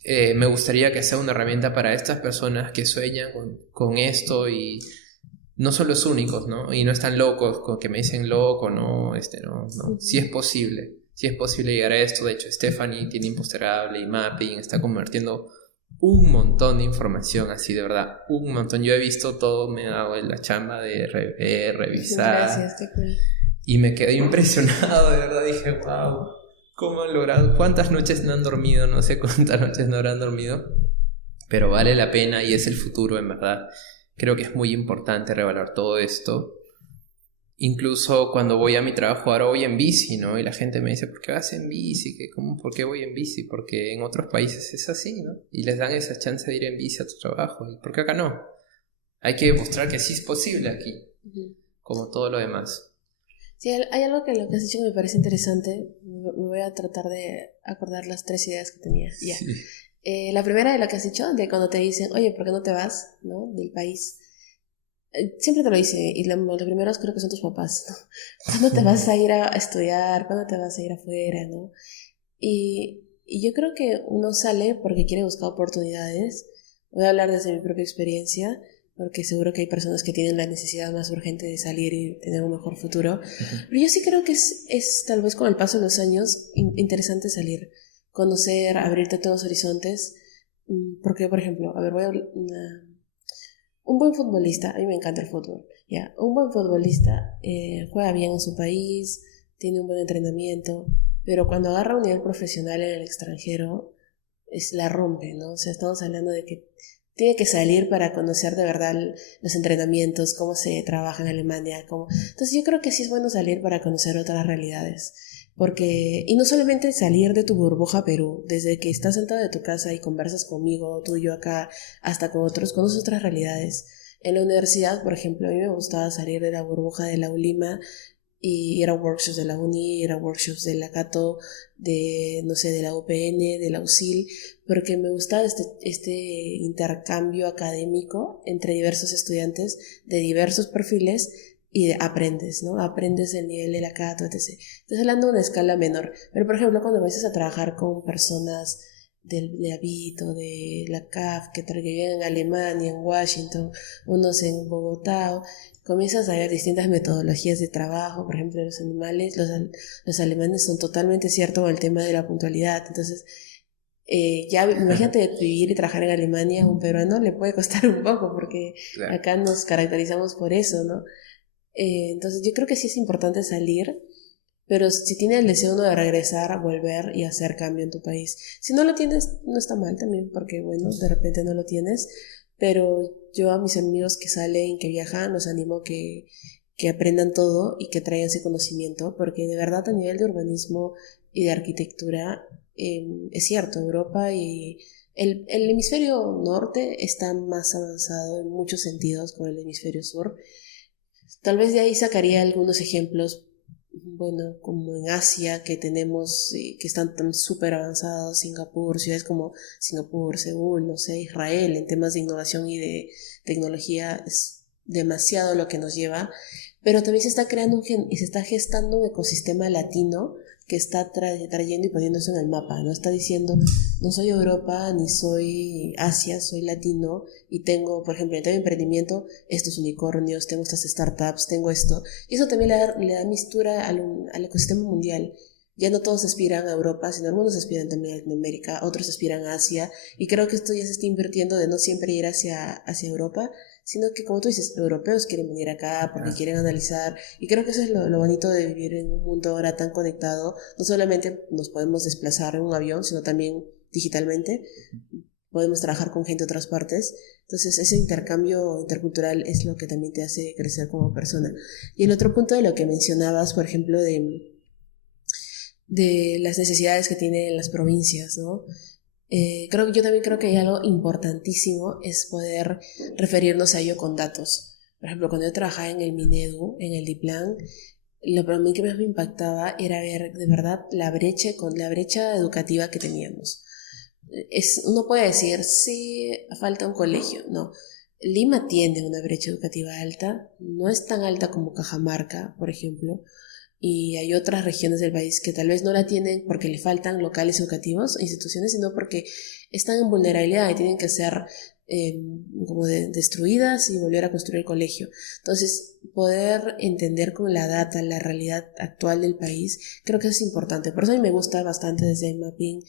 me gustaría que sea una herramienta para estas personas que sueñan con esto y no son los únicos, ¿no? Y no están locos, con que me dicen loco, no. Sí es posible llegar a esto. De hecho, Stephanie tiene Impostergable y Mapping, está convirtiendo un montón de información, así de verdad, un montón. Yo he visto todo, me he dado la chamba de revisar. Gracias, qué cool. Y me quedé impresionado, de verdad, dije, wow, ¿cómo han logrado? ¿Cuántas noches no han dormido? No sé cuántas noches no habrán dormido, pero vale la pena y es el futuro, en verdad. Creo que es muy importante revalorar todo esto. Incluso cuando voy a mi trabajo, ahora voy en bici, ¿no? Y la gente me dice, ¿por qué vas en bici? ¿Por qué voy en bici? Porque en otros países es así, ¿no? Y les dan esa chance de ir en bici a tu trabajo. ¿Y por qué acá no? Hay que demostrar que sí es posible aquí, como todo lo demás. Sí, hay algo que lo que has dicho que me parece interesante. Me voy a tratar de acordar las 3 ideas que tenía. Ya. Sí. La primera de lo que has dicho, de cuando te dicen, oye, ¿por qué no te vas, ¿no? Del país? Siempre te lo dice, y los primeros creo que son tus papás, ¿no? ¿Cuándo te vas a ir a estudiar? ¿Cuándo te vas a ir afuera, no? Y yo creo que uno sale porque quiere buscar oportunidades. Voy a hablar desde mi propia experiencia, porque seguro que hay personas que tienen la necesidad más urgente de salir y tener un mejor futuro. Pero yo sí creo que es tal vez con el paso de los años interesante salir, conocer, abrirte a todos los horizontes. Porque, por ejemplo, a ver, un buen futbolista, a mí me encanta el fútbol, ¿ya? Un buen futbolista juega bien en su país, tiene un buen entrenamiento, pero cuando agarra un nivel profesional en el extranjero, la rompe, ¿no? O sea, estamos hablando de que tiene que salir para conocer de verdad los entrenamientos, cómo se trabaja en Alemania, cómo... Entonces yo creo que sí es bueno salir para conocer otras realidades. Porque, y no solamente salir de tu burbuja Perú, desde que estás sentado de tu casa y conversas conmigo, tú y yo acá, hasta con otros, conoces otras realidades. En la universidad, por ejemplo, a mí me gustaba salir de la burbuja de la ULIMA y ir a workshops de la UNI, ir a workshops de la Cato, de, no sé, de la UPN, de la USIL, porque me gustaba este intercambio académico entre diversos estudiantes de diversos perfiles y aprendes, ¿no? Aprendes el nivel de la Cato, etc. Estoy hablando de una escala menor, pero por ejemplo cuando vas a trabajar con personas de Avito, de la CAF, que viven en Alemania, en Washington, unos en Bogotá, comienzas a ver distintas metodologías de trabajo. Por ejemplo, los animales, los alemanes son totalmente ciertos con el tema de la puntualidad. Entonces, ya imagínate vivir y trabajar en Alemania, a un peruano le puede costar un poco, porque Claro. acá nos caracterizamos por eso, ¿no? Entonces, yo creo que sí es importante salir, pero si tienes el deseo uno de regresar, volver y hacer cambio en tu país. Si no lo tienes, no está mal también, porque bueno, de repente no lo tienes. Pero yo a mis amigos que salen, que viajan, los animo que aprendan todo y que traigan ese conocimiento, porque de verdad a nivel de urbanismo y de arquitectura, es cierto, Europa y el hemisferio norte está más avanzado en muchos sentidos con el hemisferio sur. Tal vez de ahí sacaría algunos ejemplos, bueno, como en Asia, que tenemos, que están tan súper avanzados, Singapur, ciudades como Singapur, Seúl, no sé, Israel, en temas de innovación y de tecnología, es demasiado lo que nos lleva, pero también se está creando y se está gestando un ecosistema latino que está trayendo y poniéndose en el mapa, ¿no? Está diciendo, no soy Europa ni soy Asia, soy latino y tengo, por ejemplo, en tema de emprendimiento, estos unicornios, tengo estas startups, tengo esto. Y eso también le da mistura al ecosistema mundial. Ya no todos aspiran a Europa, sino algunos aspiran también a Latinoamérica, otros aspiran a Asia, y creo que esto ya se está invirtiendo de no siempre ir hacia Europa, sino que, como tú dices, europeos quieren venir acá porque quieren analizar, y creo que eso es lo bonito de vivir en un mundo ahora tan conectado. No solamente nos podemos desplazar en un avión, sino también digitalmente, podemos trabajar con gente de otras partes. Entonces ese intercambio intercultural es lo que también te hace crecer como persona. Y el otro punto de lo que mencionabas, por ejemplo, de las necesidades que tienen las provincias, ¿no? Yo también creo que hay algo importantísimo, es poder referirnos a ello con datos. Por ejemplo, cuando yo trabajaba en el Minedu, en el Diplan, lo para mí que más me impactaba era ver de verdad la brecha educativa que teníamos. Uno puede decir, sí, falta un colegio. No, Lima tiene una brecha educativa alta, no es tan alta como Cajamarca, por ejemplo, y hay otras regiones del país que tal vez no la tienen porque le faltan locales educativos, instituciones, sino porque están en vulnerabilidad y tienen que ser como destruidas y volver a construir el colegio. Entonces, poder entender con la data la realidad actual del país, creo que es importante. Por eso a mí me gusta bastante desde Mapping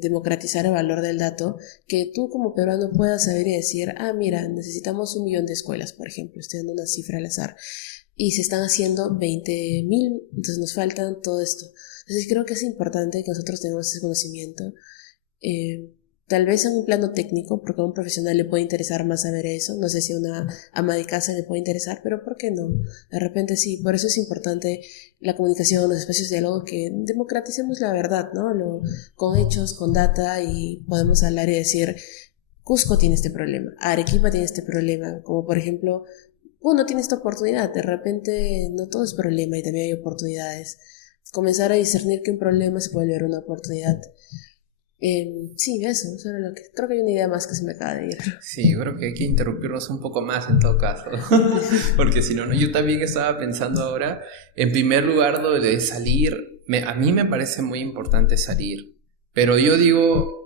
democratizar el valor del dato, que tú como peruano puedas saber y decir, mira, necesitamos 1 millón de escuelas, por ejemplo, estoy dando una cifra al azar, y se están haciendo 20.000, entonces nos faltan todo esto. Entonces creo que es importante que nosotros tengamos ese conocimiento, tal vez en un plano técnico, porque a un profesional le puede interesar más saber eso, no sé si a una ama de casa le puede interesar, pero ¿por qué no? De repente sí, por eso es importante la comunicación, los espacios de diálogo, que democraticemos la verdad, ¿no? Con hechos, con data, y podemos hablar y decir, Cusco tiene este problema, Arequipa tiene este problema, como por ejemplo, uno tiene esta oportunidad, de repente no todo es problema y también hay oportunidades. Comenzar a discernir que un problema se puede volver una oportunidad. Sí, eso era lo que... Creo que hay una idea más que se me acaba de ir. Sí, yo creo que hay que interrumpirnos un poco más en todo caso, porque si no, yo también estaba pensando ahora, en primer lugar, lo de salir, a mí me parece muy importante salir, pero yo digo,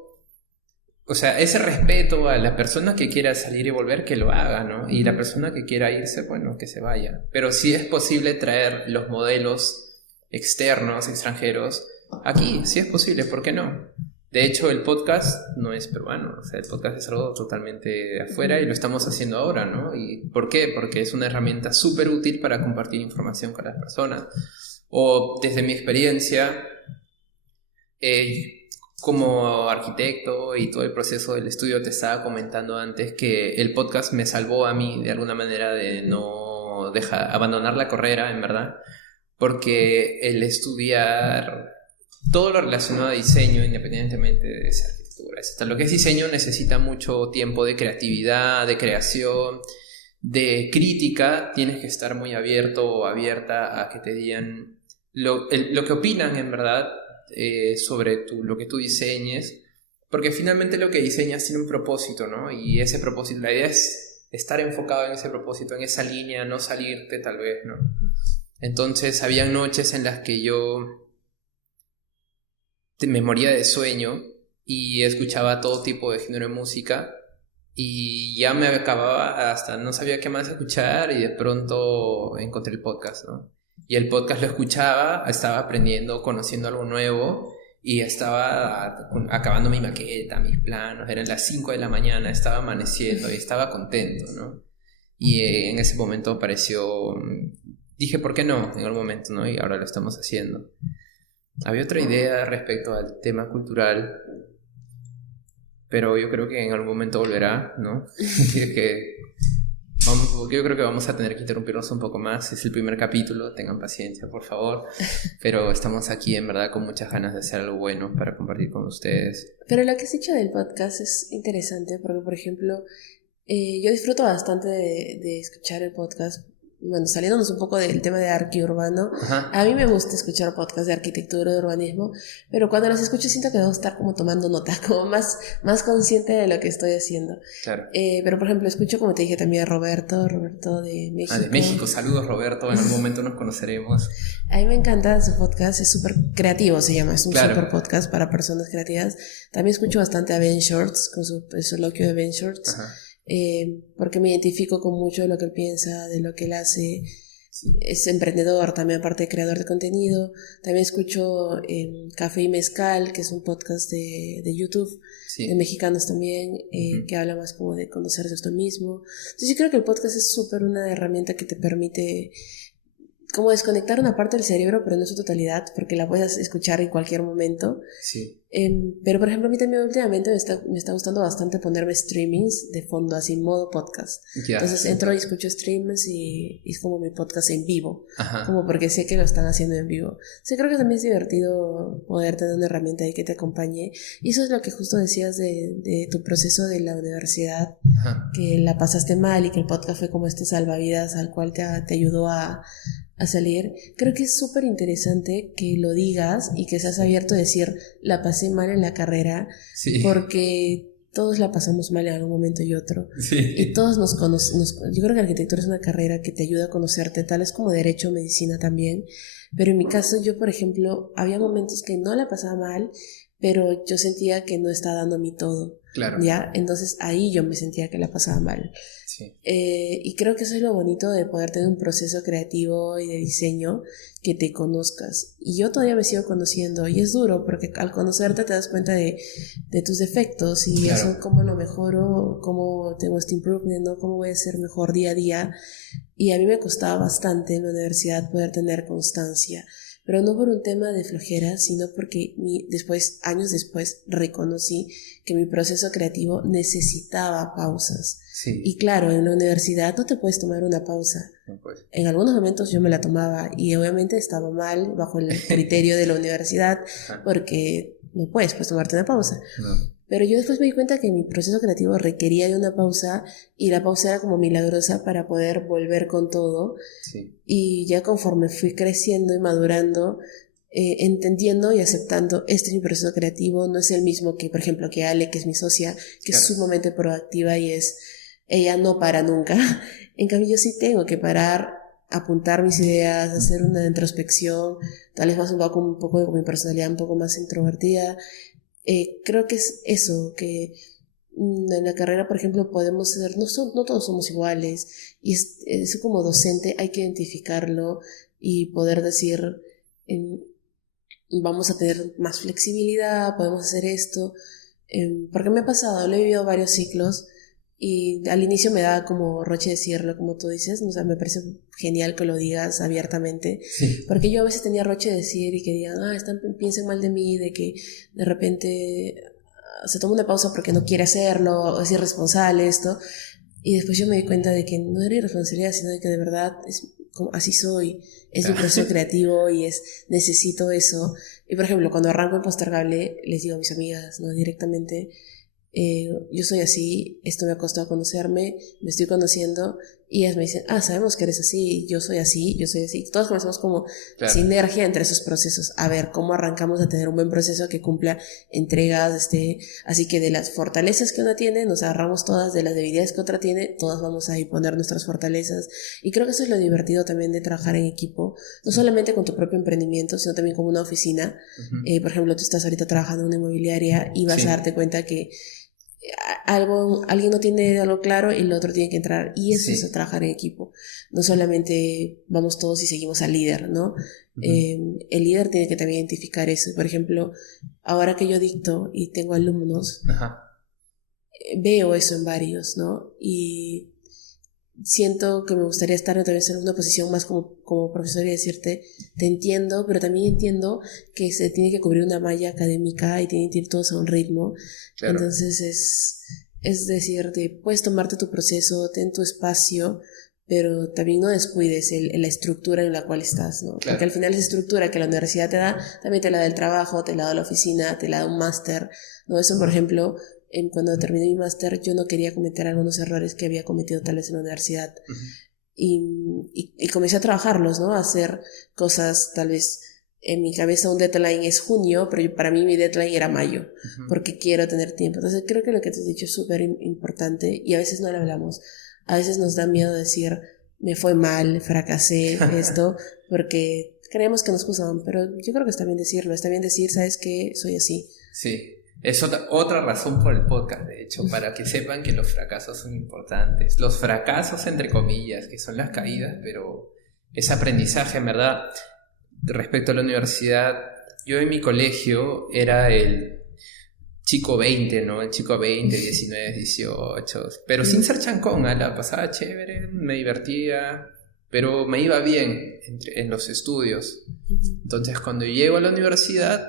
o sea, ese respeto a la persona que quiera salir y volver, que lo haga, ¿no? Y la persona que quiera irse, bueno, que se vaya, pero sí es posible traer los modelos externos, extranjeros, aquí, sí es posible, ¿por qué no? De hecho, el podcast no es peruano, o sea, el podcast es algo totalmente de afuera y lo estamos haciendo ahora, ¿no? ¿Y por qué? Porque es una herramienta súper útil para compartir información con las personas. O desde mi experiencia, como arquitecto y todo el proceso del estudio, te estaba comentando antes que el podcast me salvó a mí de alguna manera de no abandonar la carrera, en verdad, porque el estudiar todo lo relacionado a diseño, independientemente de esa arquitectura, hasta lo que es diseño necesita mucho tiempo de creatividad, de creación, de crítica. Tienes que estar muy abierto o abierta a que te digan lo que opinan, en verdad, sobre lo que tú diseñes, porque finalmente lo que diseñas tiene un propósito, ¿no? Y ese propósito, la idea es estar enfocado en ese propósito, en esa línea, no salirte tal vez, ¿no? Entonces habían noches en las que yo me moría de sueño y escuchaba todo tipo de género de música y ya me acababa, hasta no sabía qué más escuchar, y de pronto encontré el podcast, ¿no? Y el podcast lo escuchaba, estaba aprendiendo, conociendo algo nuevo, y estaba acabando mi maqueta, mis planos, eran las 5 de la mañana, estaba amaneciendo y estaba contento, ¿no? Y en ese momento apareció, dije, ¿por qué no? En algún momento, ¿no? Y ahora lo estamos haciendo. Había otra idea respecto al tema cultural, pero yo creo que en algún momento volverá, ¿no? Yo creo que vamos a tener que interrumpirnos un poco más. Es el primer capítulo, tengan paciencia, por favor. Pero estamos aquí, en verdad, con muchas ganas de hacer algo bueno para compartir con ustedes. Pero lo que has dicho del podcast es interesante porque, por ejemplo, yo disfruto bastante de escuchar el podcast. Bueno, saliéndonos un poco del tema de arqui urbano, a mí me gusta escuchar podcasts de arquitectura, de urbanismo, pero cuando los escucho siento que debo estar como tomando nota, como más consciente de lo que estoy haciendo. Claro. Pero por ejemplo, escucho, como te dije, también a Roberto de México. De México, saludos Roberto, en algún momento nos conoceremos. A mí me encanta su podcast, es súper creativo, se llama, es un súper podcast para personas creativas. También escucho bastante a Ben Shorts, con su soliloquio de Ben Shorts. Porque me identifico con mucho de lo que él piensa, de lo que él hace. Sí. Es emprendedor también, aparte de creador de contenido. También escucho Café y Mezcal, que es un podcast de YouTube, sí, de mexicanos también, que habla más como de conocerse a esto mismo. Entonces yo creo que el podcast es súper una herramienta que te permite como desconectar una parte del cerebro, pero no su totalidad, porque la puedes escuchar en cualquier momento. Sí. Pero por ejemplo, a mí también últimamente me está gustando bastante ponerme streamings de fondo, así en modo podcast. Entonces entro y escucho streams y es como mi podcast en vivo. Ajá. Como porque sé que lo están haciendo en vivo. Sí, creo que también es divertido poder tener una herramienta ahí que te acompañe. Y eso es lo que justo decías de tu proceso de la universidad. Ajá. Que la pasaste mal y que el podcast fue como este salvavidas al cual te ayudó a salir. Creo que es súper interesante que lo digas y que seas abierto a decir, la pasé mal en la carrera, sí, porque todos la pasamos mal en algún momento y otro. Sí. Y todos nos conocemos. Yo creo que arquitectura es una carrera que te ayuda a conocerte, tal es como derecho, medicina también. Pero en mi caso, yo, por ejemplo, había momentos que no la pasaba mal, pero yo sentía que no estaba dando mi todo. Claro. ¿Ya? Entonces ahí yo me sentía que la pasaba mal. Sí. Y creo que eso es lo bonito de poder tener un proceso creativo y de diseño, que te conozcas. Y yo todavía me sigo conociendo y es duro porque al conocerte te das cuenta de tus defectos y claro, eso, cómo lo mejoro, cómo tengo este improvement, ¿no? Cómo voy a ser mejor día a día. Y a mí me costaba bastante en la universidad poder tener constancia. Pero no por un tema de flojera, sino porque años después, reconocí que mi proceso creativo necesitaba pausas. Sí. Y claro, en la universidad no te puedes tomar una pausa. No, pues. En algunos momentos yo me la tomaba y obviamente estaba mal bajo el criterio de la universidad, porque no puedes tomarte una pausa. No. Pero yo después me di cuenta que mi proceso creativo requería de una pausa y la pausa era como milagrosa para poder volver con todo. Sí. Y ya conforme fui creciendo y madurando, entendiendo y aceptando, este es mi proceso creativo, no es el mismo que, por ejemplo, que Ale, que es mi socia, que claro, es sumamente proactiva y ella no para nunca. En cambio yo sí tengo que parar, apuntar mis ideas, hacer una introspección, tal vez más un poco de mi personalidad un poco más introvertida. Creo que es eso, que en la carrera, por ejemplo, podemos ser, no todos somos iguales, y eso como docente hay que identificarlo y poder decir, vamos a tener más flexibilidad, podemos hacer esto, porque me ha pasado, lo he vivido varios ciclos, Y al inicio me daba como roche decirlo, como tú dices, o sea, me parece genial que lo digas abiertamente, Sí. porque yo a veces tenía roche de decir y que digan, piensen mal de mí, de que de repente se toma una pausa porque no quiere hacerlo, es irresponsable esto, y después yo me di cuenta de que no era irresponsabilidad, sino de que de verdad así soy, es mi proceso creativo y necesito eso. Y por ejemplo, cuando arranco Impostergable, les digo a mis amigas, ¿no? Directamente, yo soy así, esto me ha costado conocerme, me estoy conociendo, y ellas me dicen, sabemos que eres así, yo soy así, yo soy así. Todos comenzamos como sinergia entre esos procesos, a ver cómo arrancamos a tener un buen proceso que cumpla entregas, así que de las fortalezas que una tiene, nos agarramos todas, de las debilidades que otra tiene, todas vamos a poner nuestras fortalezas, y creo que eso es lo divertido también de trabajar en equipo, no solamente con tu propio emprendimiento, sino también como una oficina. Por ejemplo, tú estás ahorita trabajando en una inmobiliaria y vas a darte cuenta que alguien no tiene algo claro y el otro tiene que entrar, y eso es trabajar en equipo, no solamente vamos todos y seguimos al líder, ¿no? El líder tiene que también identificar eso. Por ejemplo, ahora que yo dicto y tengo alumnos, veo eso en varios, ¿no? Y siento que me gustaría estar tal vez en una posición más como profesor y decirte, te entiendo, pero también entiendo que se tiene que cubrir una malla académica y tienen que ir todos a un ritmo. Claro. Entonces es decirte, puedes tomarte tu proceso, ten tu espacio, pero también no descuides la estructura en la cual estás, ¿no? Claro. Porque al final esa estructura que la universidad te da, también te la da el trabajo, te la da la oficina, te la da un máster, ¿no? Eso, por ejemplo, cuando terminé mi máster, yo no quería cometer algunos errores que había cometido tal vez en la universidad. Y comencé a trabajarlos, ¿no? A hacer cosas, tal vez en mi cabeza un deadline es junio, pero para mí mi deadline era mayo, porque quiero tener tiempo. Entonces creo que lo que te has dicho es súper importante, y a veces no lo hablamos. A veces nos da miedo decir, me fue mal, fracasé, esto, porque creemos que nos juzgan, pero yo creo que está bien decirlo, está bien decir, ¿sabes qué? Soy así. Sí. Es otra razón por el podcast, de hecho, para que sepan que los fracasos son importantes. Los fracasos, entre comillas, que son las caídas, pero es aprendizaje, en verdad. Respecto a la universidad, yo en mi colegio era el chico 20, ¿no? El chico 20, 19, 18, pero sin ser chancón, la pasaba chévere, me divertía, pero me iba bien en los estudios. Entonces, cuando llego a la universidad,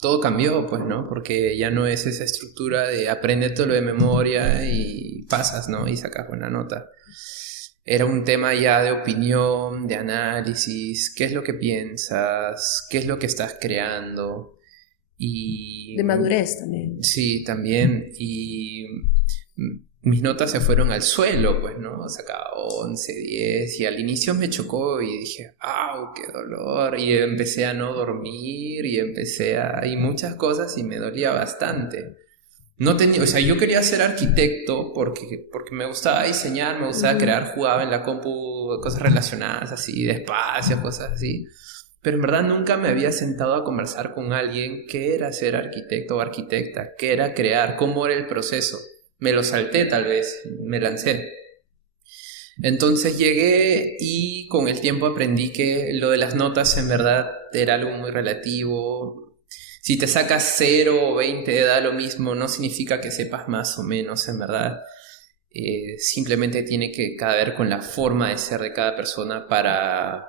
todo cambió, pues, ¿no? Porque ya no es esa estructura de aprender todo lo de memoria y pasas, ¿no? Y sacas buena nota. Era un tema ya de opinión, de análisis, qué es lo que piensas, qué es lo que estás creando. Y de madurez también. Sí, también. Y mis notas se fueron al suelo, pues, ¿no? Sacaba 11, 10, y al inicio me chocó y dije, ¡au, qué dolor! Y empecé a no dormir y y muchas cosas, y me dolía bastante. No tenía, o sea, yo quería ser arquitecto porque me gustaba diseñar, me gustaba crear, jugaba en la compu, cosas relacionadas así, de espacio, cosas así. Pero en verdad nunca me había sentado a conversar con alguien qué era ser arquitecto o arquitecta, qué era crear, cómo era el proceso. Me lo salté, tal vez, me lancé. Entonces llegué y con el tiempo aprendí que lo de las notas en verdad era algo muy relativo. Si te sacas 0 o 20 da lo mismo, no significa que sepas más o menos, en verdad. Simplemente tiene que ver con la forma de ser de cada persona para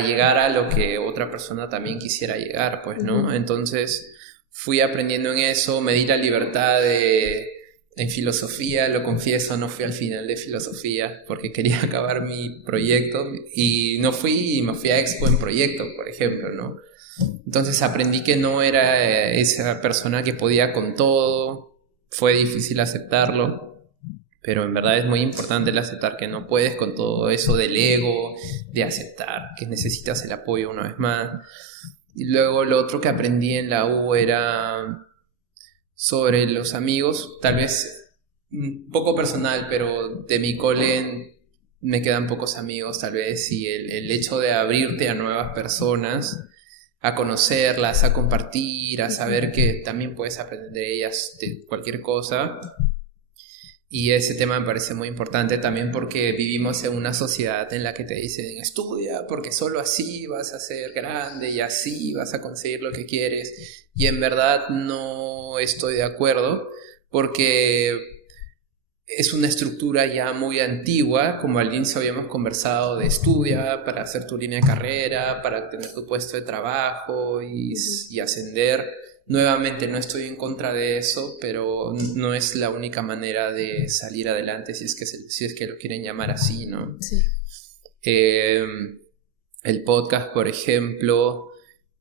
llegar a lo que otra persona también quisiera llegar, pues, ¿no? Entonces fui aprendiendo en eso, me di la libertad en filosofía, lo confieso, no fui al final de filosofía porque quería acabar mi proyecto y no fui, y me fui a Expo en proyecto, por ejemplo, ¿no? Entonces aprendí que no era esa persona que podía con todo, fue difícil aceptarlo. Pero en verdad es muy importante el aceptar que no puedes con todo eso del ego, de aceptar que necesitas el apoyo una vez más. Y luego lo otro que aprendí en la U era sobre los amigos, tal vez un poco personal, pero de mi cole me quedan pocos amigos tal vez, y el hecho de abrirte a nuevas personas, a conocerlas, a compartir, a saber que también puedes aprender de ellas de cualquier cosa. Y ese tema me parece muy importante también porque vivimos en una sociedad en la que te dicen estudia porque solo así vas a ser grande y así vas a conseguir lo que quieres, y en verdad no estoy de acuerdo porque es una estructura ya muy antigua, como al inicio habíamos conversado de estudia para hacer tu línea de carrera, para tener tu puesto de trabajo y ascender. Nuevamente no estoy en contra de eso, pero no es la única manera de salir adelante si es que lo quieren llamar así, ¿no? Sí. El podcast, por ejemplo,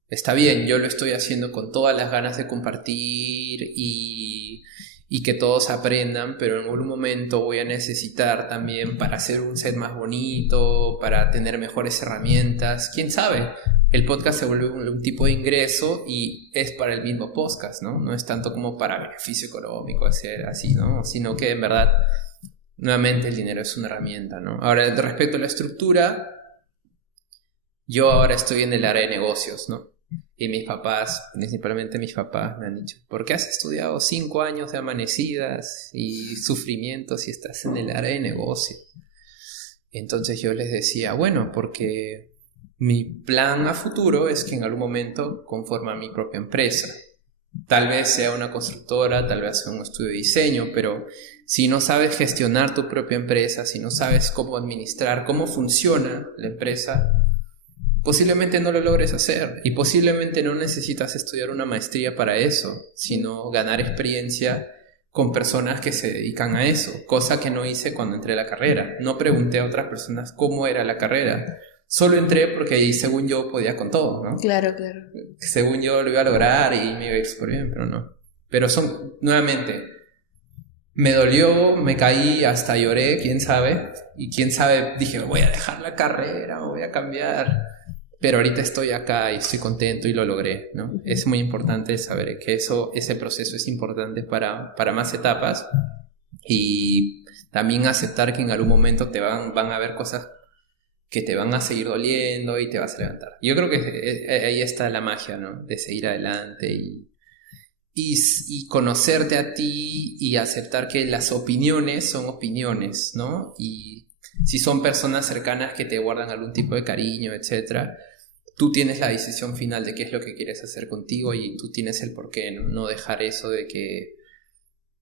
está bien, yo lo estoy haciendo con todas las ganas de compartir y que todos aprendan, pero en algún momento voy a necesitar también para hacer un set más bonito, para tener mejores herramientas, quién sabe. El podcast se vuelve un tipo de ingreso y es para el mismo podcast, ¿no? No es tanto como para beneficio económico, así, ¿no? Sino que en verdad, nuevamente el dinero es una herramienta, ¿no? Ahora, respecto a la estructura, yo ahora estoy en el área de negocios, ¿no? Y mis papás, principalmente mis papás, me han dicho, ¿por qué has estudiado 5 años de amanecidas y sufrimientos si estás en el área de negocios? Entonces yo les decía, bueno, porque mi plan a futuro es que en algún momento conforme mi propia empresa. Tal vez sea una constructora, tal vez sea un estudio de diseño, pero si no sabes gestionar tu propia empresa, si no sabes cómo administrar, cómo funciona la empresa, posiblemente no lo logres hacer y posiblemente no necesitas estudiar una maestría para eso, sino ganar experiencia con personas que se dedican a eso, cosa que no hice cuando entré a la carrera. No pregunté a otras personas cómo era la carrera. Solo entré porque ahí, según yo, podía con todo, ¿no? Claro, claro. Según yo lo iba a lograr y me iba a ir súper bien, pero no. Pero nuevamente, me dolió, me caí, hasta lloré, quién sabe. Y quién sabe, dije, voy a dejar la carrera, voy a cambiar. Pero ahorita estoy acá y estoy contento y lo logré, ¿no? Es muy importante saber que ese proceso es importante para más etapas y también aceptar que en algún momento van a haber cosas que te van a seguir doliendo y te vas a levantar. Yo creo que ahí está la magia, ¿no? De seguir adelante y conocerte a ti y aceptar que las opiniones son opiniones, ¿no? Y si son personas cercanas que te guardan algún tipo de cariño, etcétera, tú tienes la decisión final de qué es lo que quieres hacer contigo y tú tienes el porqué, ¿no? No dejar eso de que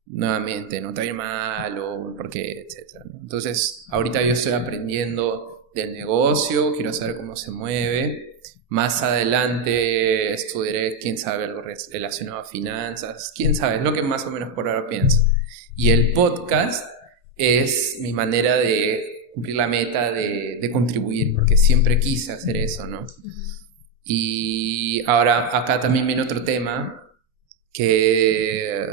nuevamente no te va a ir mal o el porqué, etcétera, ¿no? Entonces, ahorita yo estoy aprendiendo del negocio, quiero saber cómo se mueve. Más adelante estudiaré, quién sabe, algo relacionado a finanzas, quién sabe, es lo que más o menos por ahora pienso. Y el podcast es mi manera de cumplir la meta de contribuir, porque siempre quise hacer eso, ¿no? Y ahora acá también viene otro tema, que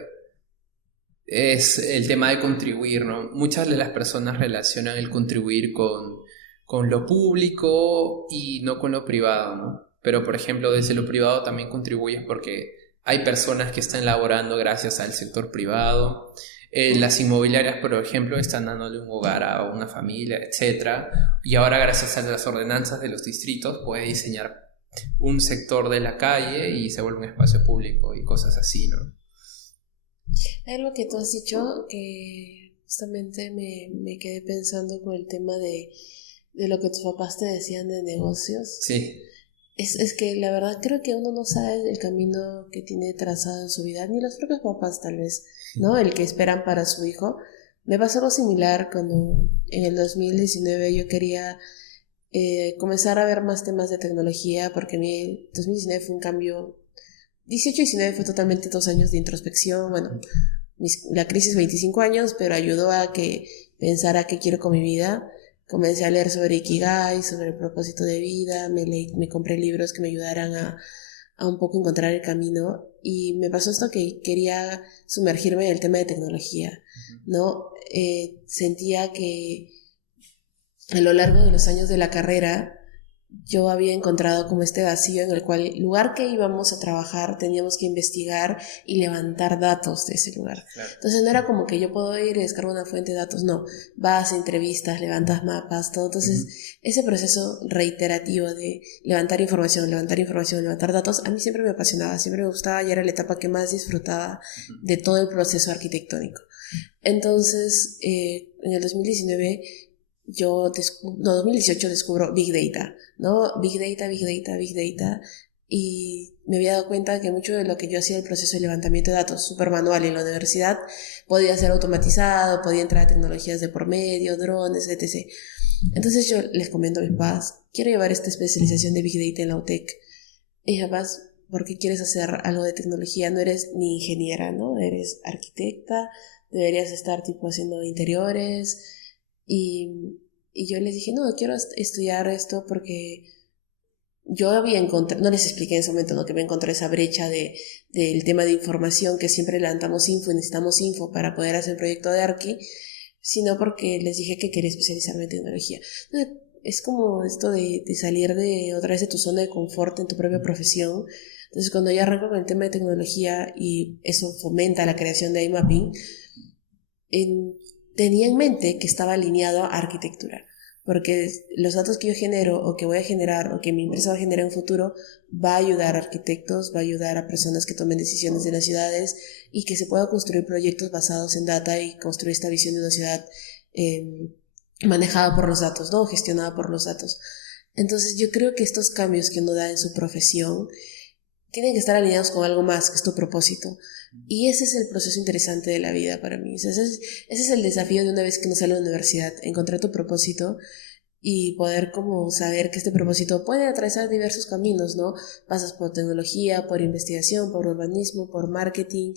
es el tema de contribuir, ¿no? Muchas de las personas relacionan el contribuir con lo público y no con lo privado, ¿no? Pero, por ejemplo, desde lo privado también contribuyes porque hay personas que están laborando gracias al sector privado. Las inmobiliarias, por ejemplo, están dándole un hogar a una familia, etc. Y ahora, gracias a las ordenanzas de los distritos, puede diseñar un sector de la calle y se vuelve un espacio público y cosas así, ¿no? Hay algo que tú has dicho que justamente me quedé pensando con el tema de lo que tus papás te decían de negocios. Sí. Es que la verdad creo que uno no sabe el camino que tiene trazado en su vida, ni los propios papás tal vez, ¿no? El que esperan para su hijo. Me pasó algo similar cuando en el 2019 yo quería comenzar a ver más temas de tecnología, porque mi 2019 fue un cambio. 18 y 19 fue totalmente 2 años de introspección. Bueno, la crisis 25 años, pero ayudó a que pensara qué quiero con mi vida. Comencé a leer sobre Ikigai, sobre el propósito de vida, me compré libros que me ayudaran a un poco encontrar el camino, y me pasó esto que quería sumergirme en el tema de tecnología, ¿no? Sentía que a lo largo de los años de la carrera yo había encontrado como este vacío en el cual el lugar que íbamos a trabajar teníamos que investigar y levantar datos de ese lugar. Claro. Entonces no era como que yo puedo ir y descargo una fuente de datos, no, vas a entrevistas, levantas mapas, todo. Entonces ese proceso reiterativo de levantar información, levantar datos, a mí siempre me apasionaba, siempre me gustaba y era la etapa que más disfrutaba de todo el proceso arquitectónico. Entonces en el 2019 2018 descubro Big Data, ¿no? Big Data. y me había dado cuenta que mucho de lo que yo hacía el proceso de levantamiento de datos, súper manual en la universidad, podía ser automatizado, podía entrar a tecnologías de por medio, drones, etc. Entonces yo les comento a mis papás, quiero llevar esta especialización de Big Data en la UTEC. Y mis papás, ¿por qué quieres hacer algo de tecnología? No eres ni ingeniera, ¿no? Eres arquitecta, deberías estar tipo haciendo interiores. Y yo les dije, no, quiero estudiar esto porque yo había encontrado, no les expliqué en ese momento, ¿no? Que me encontré esa brecha del tema de información, que siempre levantamos info y necesitamos info para poder hacer un proyecto de Arqui, sino porque les dije que quería especializarme en tecnología. Entonces, es como esto de salir otra vez de tu zona de confort en tu propia profesión. Entonces, cuando yo arranco con el tema de tecnología y eso fomenta la creación de iMapping, tenía en mente que estaba alineado a arquitectura, porque los datos que yo genero o que voy a generar o que mi empresa va a generar en un futuro va a ayudar a arquitectos, va a ayudar a personas que tomen decisiones de las ciudades y que se pueda construir proyectos basados en data y construir esta visión de una ciudad manejada por los datos, ¿no? Gestionada por los datos. Entonces yo creo que estos cambios que uno da en su profesión tienen que estar alineados con algo más, que es tu propósito. Y ese es el proceso interesante de la vida para mí. Ese es el desafío de una vez que uno sale de la universidad, encontrar tu propósito y poder como saber que este propósito puede atravesar diversos caminos, ¿no? Pasas por tecnología, por investigación, por urbanismo, por marketing.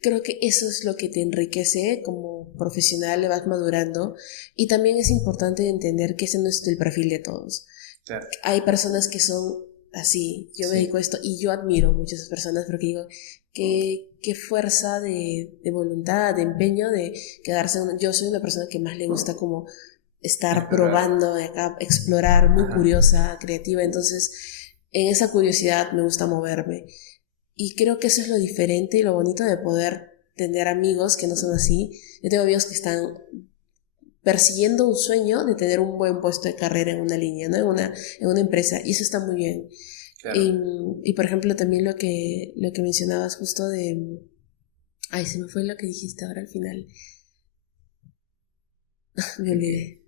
Creo que eso es lo que te enriquece como profesional, le vas madurando. Y también es importante entender que ese no es el perfil de todos. Claro. Hay personas que son así, yo me dedico a esto y yo admiro mucho a esas personas porque digo, qué fuerza de voluntad, de empeño, de quedarse. Yo soy una persona que más le gusta como estar probando, explorar, muy curiosa, creativa, entonces en esa curiosidad me gusta moverme y creo que eso es lo diferente y lo bonito de poder tener amigos que no son así. Yo tengo amigos que están persiguiendo un sueño de tener un buen puesto de carrera en una línea, ¿no? en una empresa, y eso está muy bien. Claro. Y por ejemplo también lo que mencionabas justo de... Ay, se me fue lo que dijiste ahora al final. Me olvidé.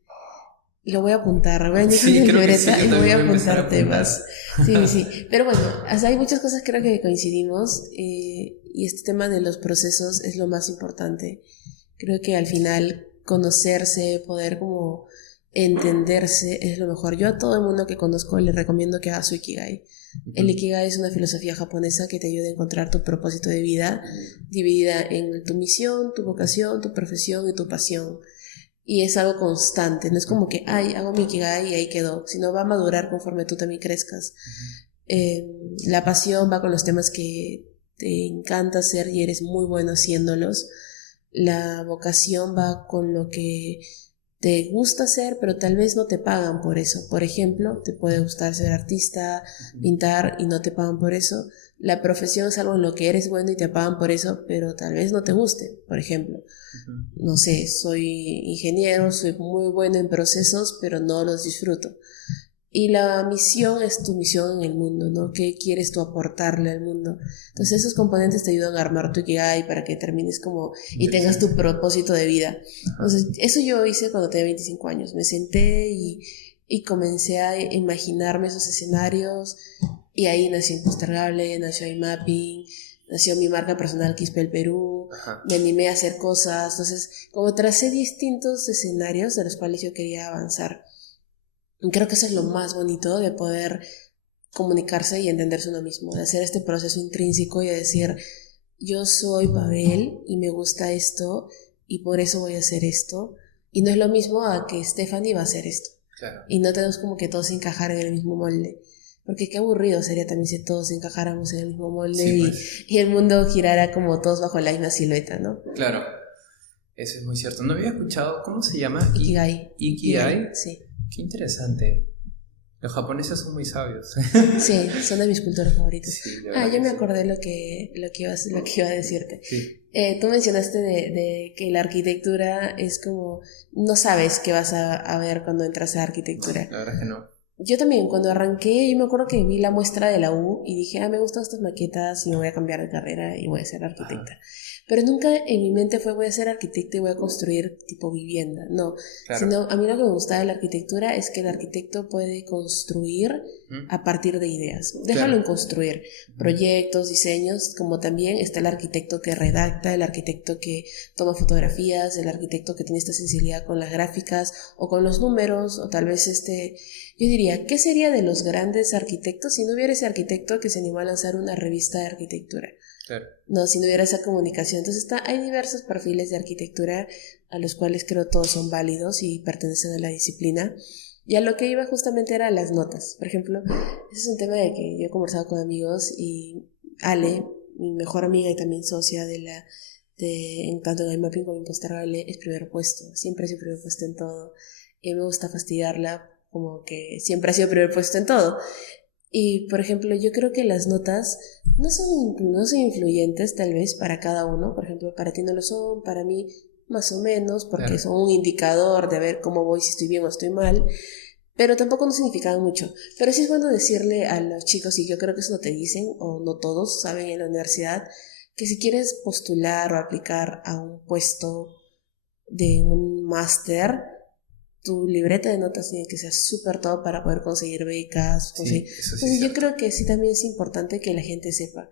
Lo voy a apuntar, voy a decir mi libreta y voy a apuntar temas. Sí. Pero bueno, hay muchas cosas creo que coincidimos y este tema de los procesos es lo más importante. Creo que al final conocerse, poder como entenderse es lo mejor. Yo a todo el mundo que conozco le recomiendo que haga su Ikigai. El Ikigai es una filosofía japonesa que te ayuda a encontrar tu propósito de vida, dividida en tu misión, tu vocación, tu profesión y tu pasión. Y es algo constante, no es como que, hago mi Ikigai y ahí quedó, sino va a madurar conforme tú también crezcas. La pasión va con los temas que te encanta hacer y eres muy bueno haciéndolos. La vocación va con lo que te gusta hacer, pero tal vez no te pagan por eso. Por ejemplo, te puede gustar ser artista, pintar y no te pagan por eso. La profesión es algo en lo que eres bueno y te pagan por eso, pero tal vez no te guste. Por ejemplo, no sé, soy ingeniero, soy muy bueno en procesos, pero no los disfruto. Y la misión es tu misión en el mundo, ¿no? ¿Qué quieres tú aportarle al mundo? Entonces esos componentes te ayudan a armar tu Ikigai para que termines como y tengas tu propósito de vida. Entonces eso yo hice cuando tenía 25 años. Me senté y comencé a imaginarme esos escenarios y ahí nació Impostergable, nació iMapping, nació mi marca personal Quispe el Perú. Me animé a hacer cosas. Entonces como tracé distintos escenarios de los cuales yo quería avanzar. Creo que eso es lo más bonito de poder comunicarse y entenderse uno mismo, de hacer este proceso intrínseco y de decir, yo soy Pavel y me gusta esto y por eso voy a hacer esto. Y no es lo mismo a que Stephanie va a hacer esto. Claro. Y no tenemos como que todos encajar en el mismo molde. Porque qué aburrido sería también si todos encajáramos en el mismo molde y el mundo girara como todos bajo la misma silueta, ¿no? Claro, eso es muy cierto. No había escuchado, ¿cómo se llama? Ikigai. Sí. Qué interesante. Los japoneses son muy sabios. Sí, son de mis culturas favoritas. Sí, yo me acordé lo que iba a decirte. Sí. Tú mencionaste de que la arquitectura es como... No sabes qué vas a ver cuando entras a arquitectura. No, la verdad es que no. Yo también, cuando arranqué, yo me acuerdo que vi la muestra de la U y dije, me gustan estas maquetas y me voy a cambiar de carrera y voy a ser arquitecta. Ajá, Pero nunca en mi mente fue voy a ser arquitecta y voy a construir tipo vivienda. No, claro. sino a mí lo que me gustaba de la arquitectura es que el arquitecto puede construir Ujú, a partir de ideas. Déjalo en claro. construir Ujú, proyectos, diseños, como también está el arquitecto que redacta, el arquitecto que toma fotografías, el arquitecto que tiene esta sensibilidad con las gráficas o con los números, o tal vez yo diría, ¿qué sería de los grandes arquitectos si no hubiera ese arquitecto que se animó a lanzar una revista de arquitectura? claro. No, si no hubiera esa comunicación. Entonces hay diversos perfiles de arquitectura a los cuales creo todos son válidos y pertenecen a la disciplina. Y a lo que iba justamente era las notas. Por ejemplo, ese es un tema de que yo he conversado con amigos y Ale, mi mejor amiga y también socia en tanto en el mapping como en Postergable, es primer puesto. Siempre ha sido primer puesto en todo. Y me gusta fastidiarla como que siempre ha sido primer puesto en todo. Y, por ejemplo, yo creo que las notas no son influyentes tal vez para cada uno. Por ejemplo, para ti no lo son, para mí más o menos, porque Claro. son un indicador de ver cómo voy, si estoy bien o estoy mal. Pero tampoco no significaban mucho. Pero sí es bueno decirle a los chicos, y yo creo que eso no te dicen, o no todos saben en la universidad, que si quieres postular o aplicar a un puesto de un máster, tu libreta de notas tiene que ser súper top para poder conseguir becas. Sí, eso sí es Entonces yo cierto. creo que sí también es importante que la gente sepa.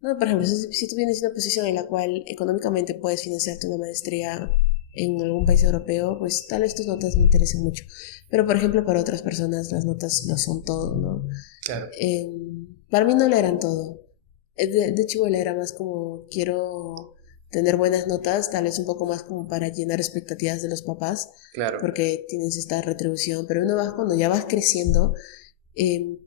No, por ejemplo, si tú tienes una posición en la cual económicamente puedes financiarte una maestría en algún país europeo, pues tal vez tus notas no interesen mucho. Pero por ejemplo, para otras personas las notas lo son todo, ¿no? Claro, Para mí no lo eran todo. De chibola era más como quiero tener buenas notas, tal vez un poco más como para llenar expectativas de los papás, claro. porque tienes esta retribución, pero cuando ya vas creciendo, eh,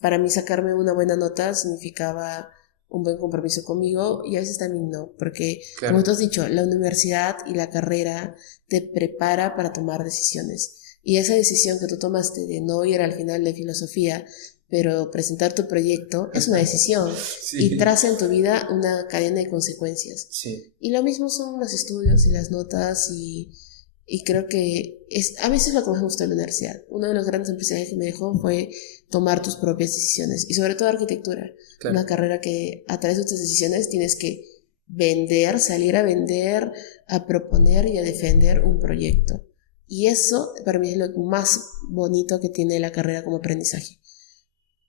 para mí sacarme una buena nota significaba un buen compromiso conmigo y a veces también no, porque como Claro. tú has dicho, la universidad y la carrera te prepara para tomar decisiones. Y esa decisión que tú tomaste de no ir al final de filosofía, pero presentar tu proyecto, es una decisión y Sí, traza en tu vida una cadena de consecuencias. sí, Y lo mismo son los estudios y las notas y creo que a veces lo que más me gustó de la universidad. Uno de los grandes aprendizajes que me dejó fue tomar tus propias decisiones y sobre todo arquitectura, una claro. carrera que a través de tus decisiones tienes que vender, salir a vender, a proponer y a defender un proyecto. Y eso para mí es lo más bonito que tiene la carrera como aprendizaje.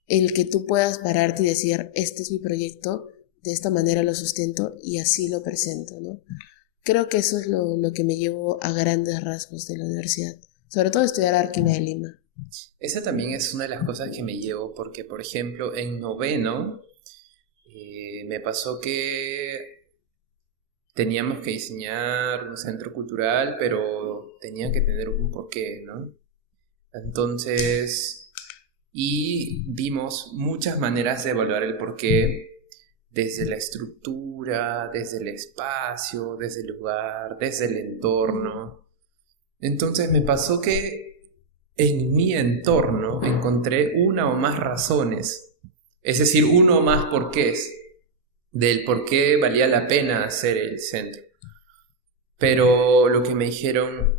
El que tú puedas pararte y decir, este es mi proyecto, de esta manera lo sustento y así lo presento, ¿no? Creo que eso es lo que me llevo a grandes rasgos de la universidad. Sobre todo estudiar Arquina de Lima. Esa también es una de las cosas que me llevo porque, por ejemplo, en noveno me pasó que teníamos que diseñar un centro cultural, pero tenía que tener un porqué, ¿no? Entonces, y vimos muchas maneras de evaluar el porqué, desde la estructura, desde el espacio, desde el lugar, desde el entorno. Entonces me pasó que en mi entorno encontré una o más razones, es decir, uno o más porqués del por qué valía la pena hacer el centro. Pero lo que me dijeron,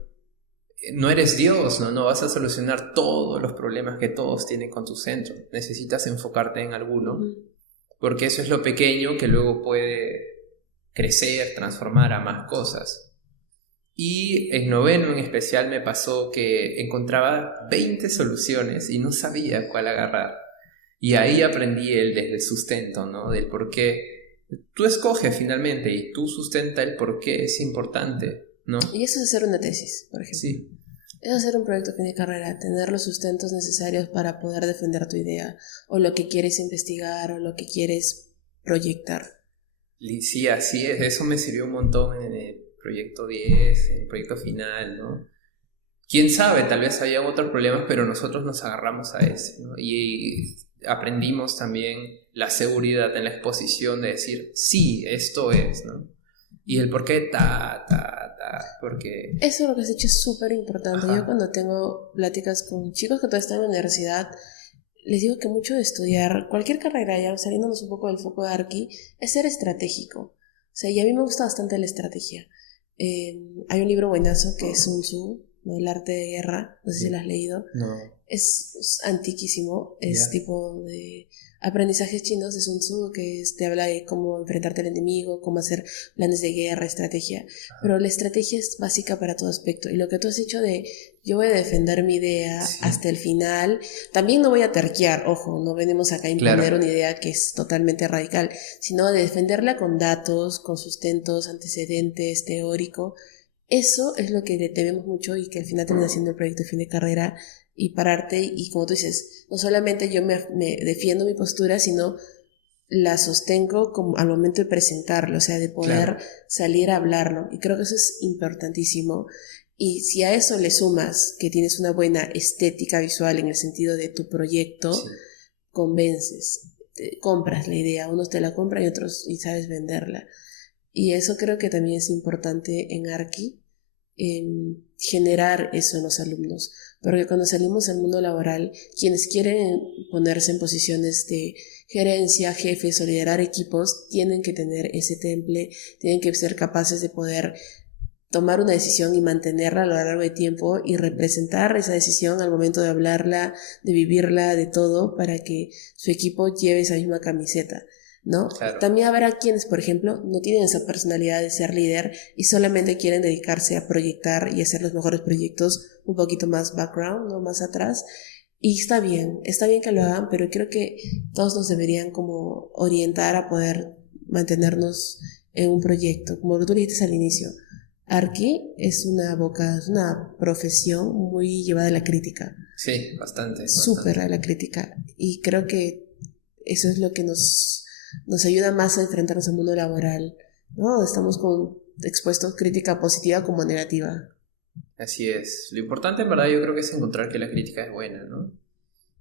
no eres Dios, ¿no? No vas a solucionar todos los problemas que todos tienen con tu centro. Necesitas enfocarte en alguno, Uh-huh. porque eso es lo pequeño que luego puede crecer, transformar a más cosas. Y en noveno en especial me pasó que encontraba 20 soluciones y no sabía cuál agarrar. Y ahí aprendí desde el sustento, ¿no? Del por qué. Tú escoges finalmente y tú sustenta el por qué es importante, ¿no? Y eso es hacer una tesis, por ejemplo. Sí, Es hacer un proyecto fin de carrera, tener los sustentos necesarios para poder defender tu idea, o lo que quieres investigar, o lo que quieres proyectar. sí, así es. Eso me sirvió un montón en el proyecto 10, en el proyecto final, ¿no? Quién sabe, tal vez había otros problemas, pero nosotros nos agarramos a ese, ¿no? Y aprendimos también la seguridad en la exposición de decir, sí, esto es, ¿no? Y el por qué, porque... Eso lo que has hecho es súper importante. Yo Ajá, cuando tengo pláticas con chicos que todavía están en la universidad, les digo que mucho de estudiar cualquier carrera, ya saliéndonos un poco del foco de Arqui, es ser estratégico. O sea, y a mí me gusta bastante la estrategia. Hay un libro buenazo que es Sun Tzu, ¿no? El arte de guerra, no sé si lo has leído. No. Es antiquísimo, es tipo de aprendizajes chinos de Sun Tzu, te habla de cómo enfrentarte al enemigo, cómo hacer planes de guerra, estrategia, pero la estrategia es básica para todo aspecto, y lo que tú has hecho de yo voy a defender mi idea hasta el final, también no voy a terquear, ojo, no venimos acá a imponer una idea que es totalmente radical, sino de defenderla con datos, con sustentos, antecedentes, teórico. Eso es lo que le tememos mucho y que al final termina siendo el proyecto de fin de carrera, y pararte y, como tú dices, no solamente yo me defiendo mi postura, sino la sostengo como al momento de presentarlo, o sea, de poder salir a hablarlo, y creo que eso es importantísimo. Y si a eso le sumas que tienes una buena estética visual en el sentido de tu proyecto, convences, compras la idea, unos te la compran y otros y sabes venderla. Y eso creo que también es importante en Arki, en generar eso en los alumnos, porque cuando salimos al mundo laboral, quienes quieren ponerse en posiciones de gerencia, jefes o liderar equipos, tienen que tener ese temple, tienen que ser capaces de poder tomar una decisión y mantenerla a lo largo del tiempo y representar esa decisión al momento de hablarla, de vivirla, de todo, para que su equipo lleve esa misma camiseta, ¿no? También habrá quienes, por ejemplo, no tienen esa personalidad de ser líder y solamente quieren dedicarse a proyectar y hacer los mejores proyectos un poquito más background, ¿no? Más atrás. Y está bien que lo hagan, pero creo que todos nos deberían como orientar a poder mantenernos en un proyecto. Como tú dijiste al inicio, Arki es una profesión muy llevada a la crítica. Sí, bastante. Súper a la crítica. Y creo que eso es lo que nos ayuda más a enfrentarnos al mundo laboral, ¿no? Estamos expuestos a crítica positiva como negativa. Así es. Lo importante, en verdad, yo creo que es encontrar que la crítica es buena, ¿no?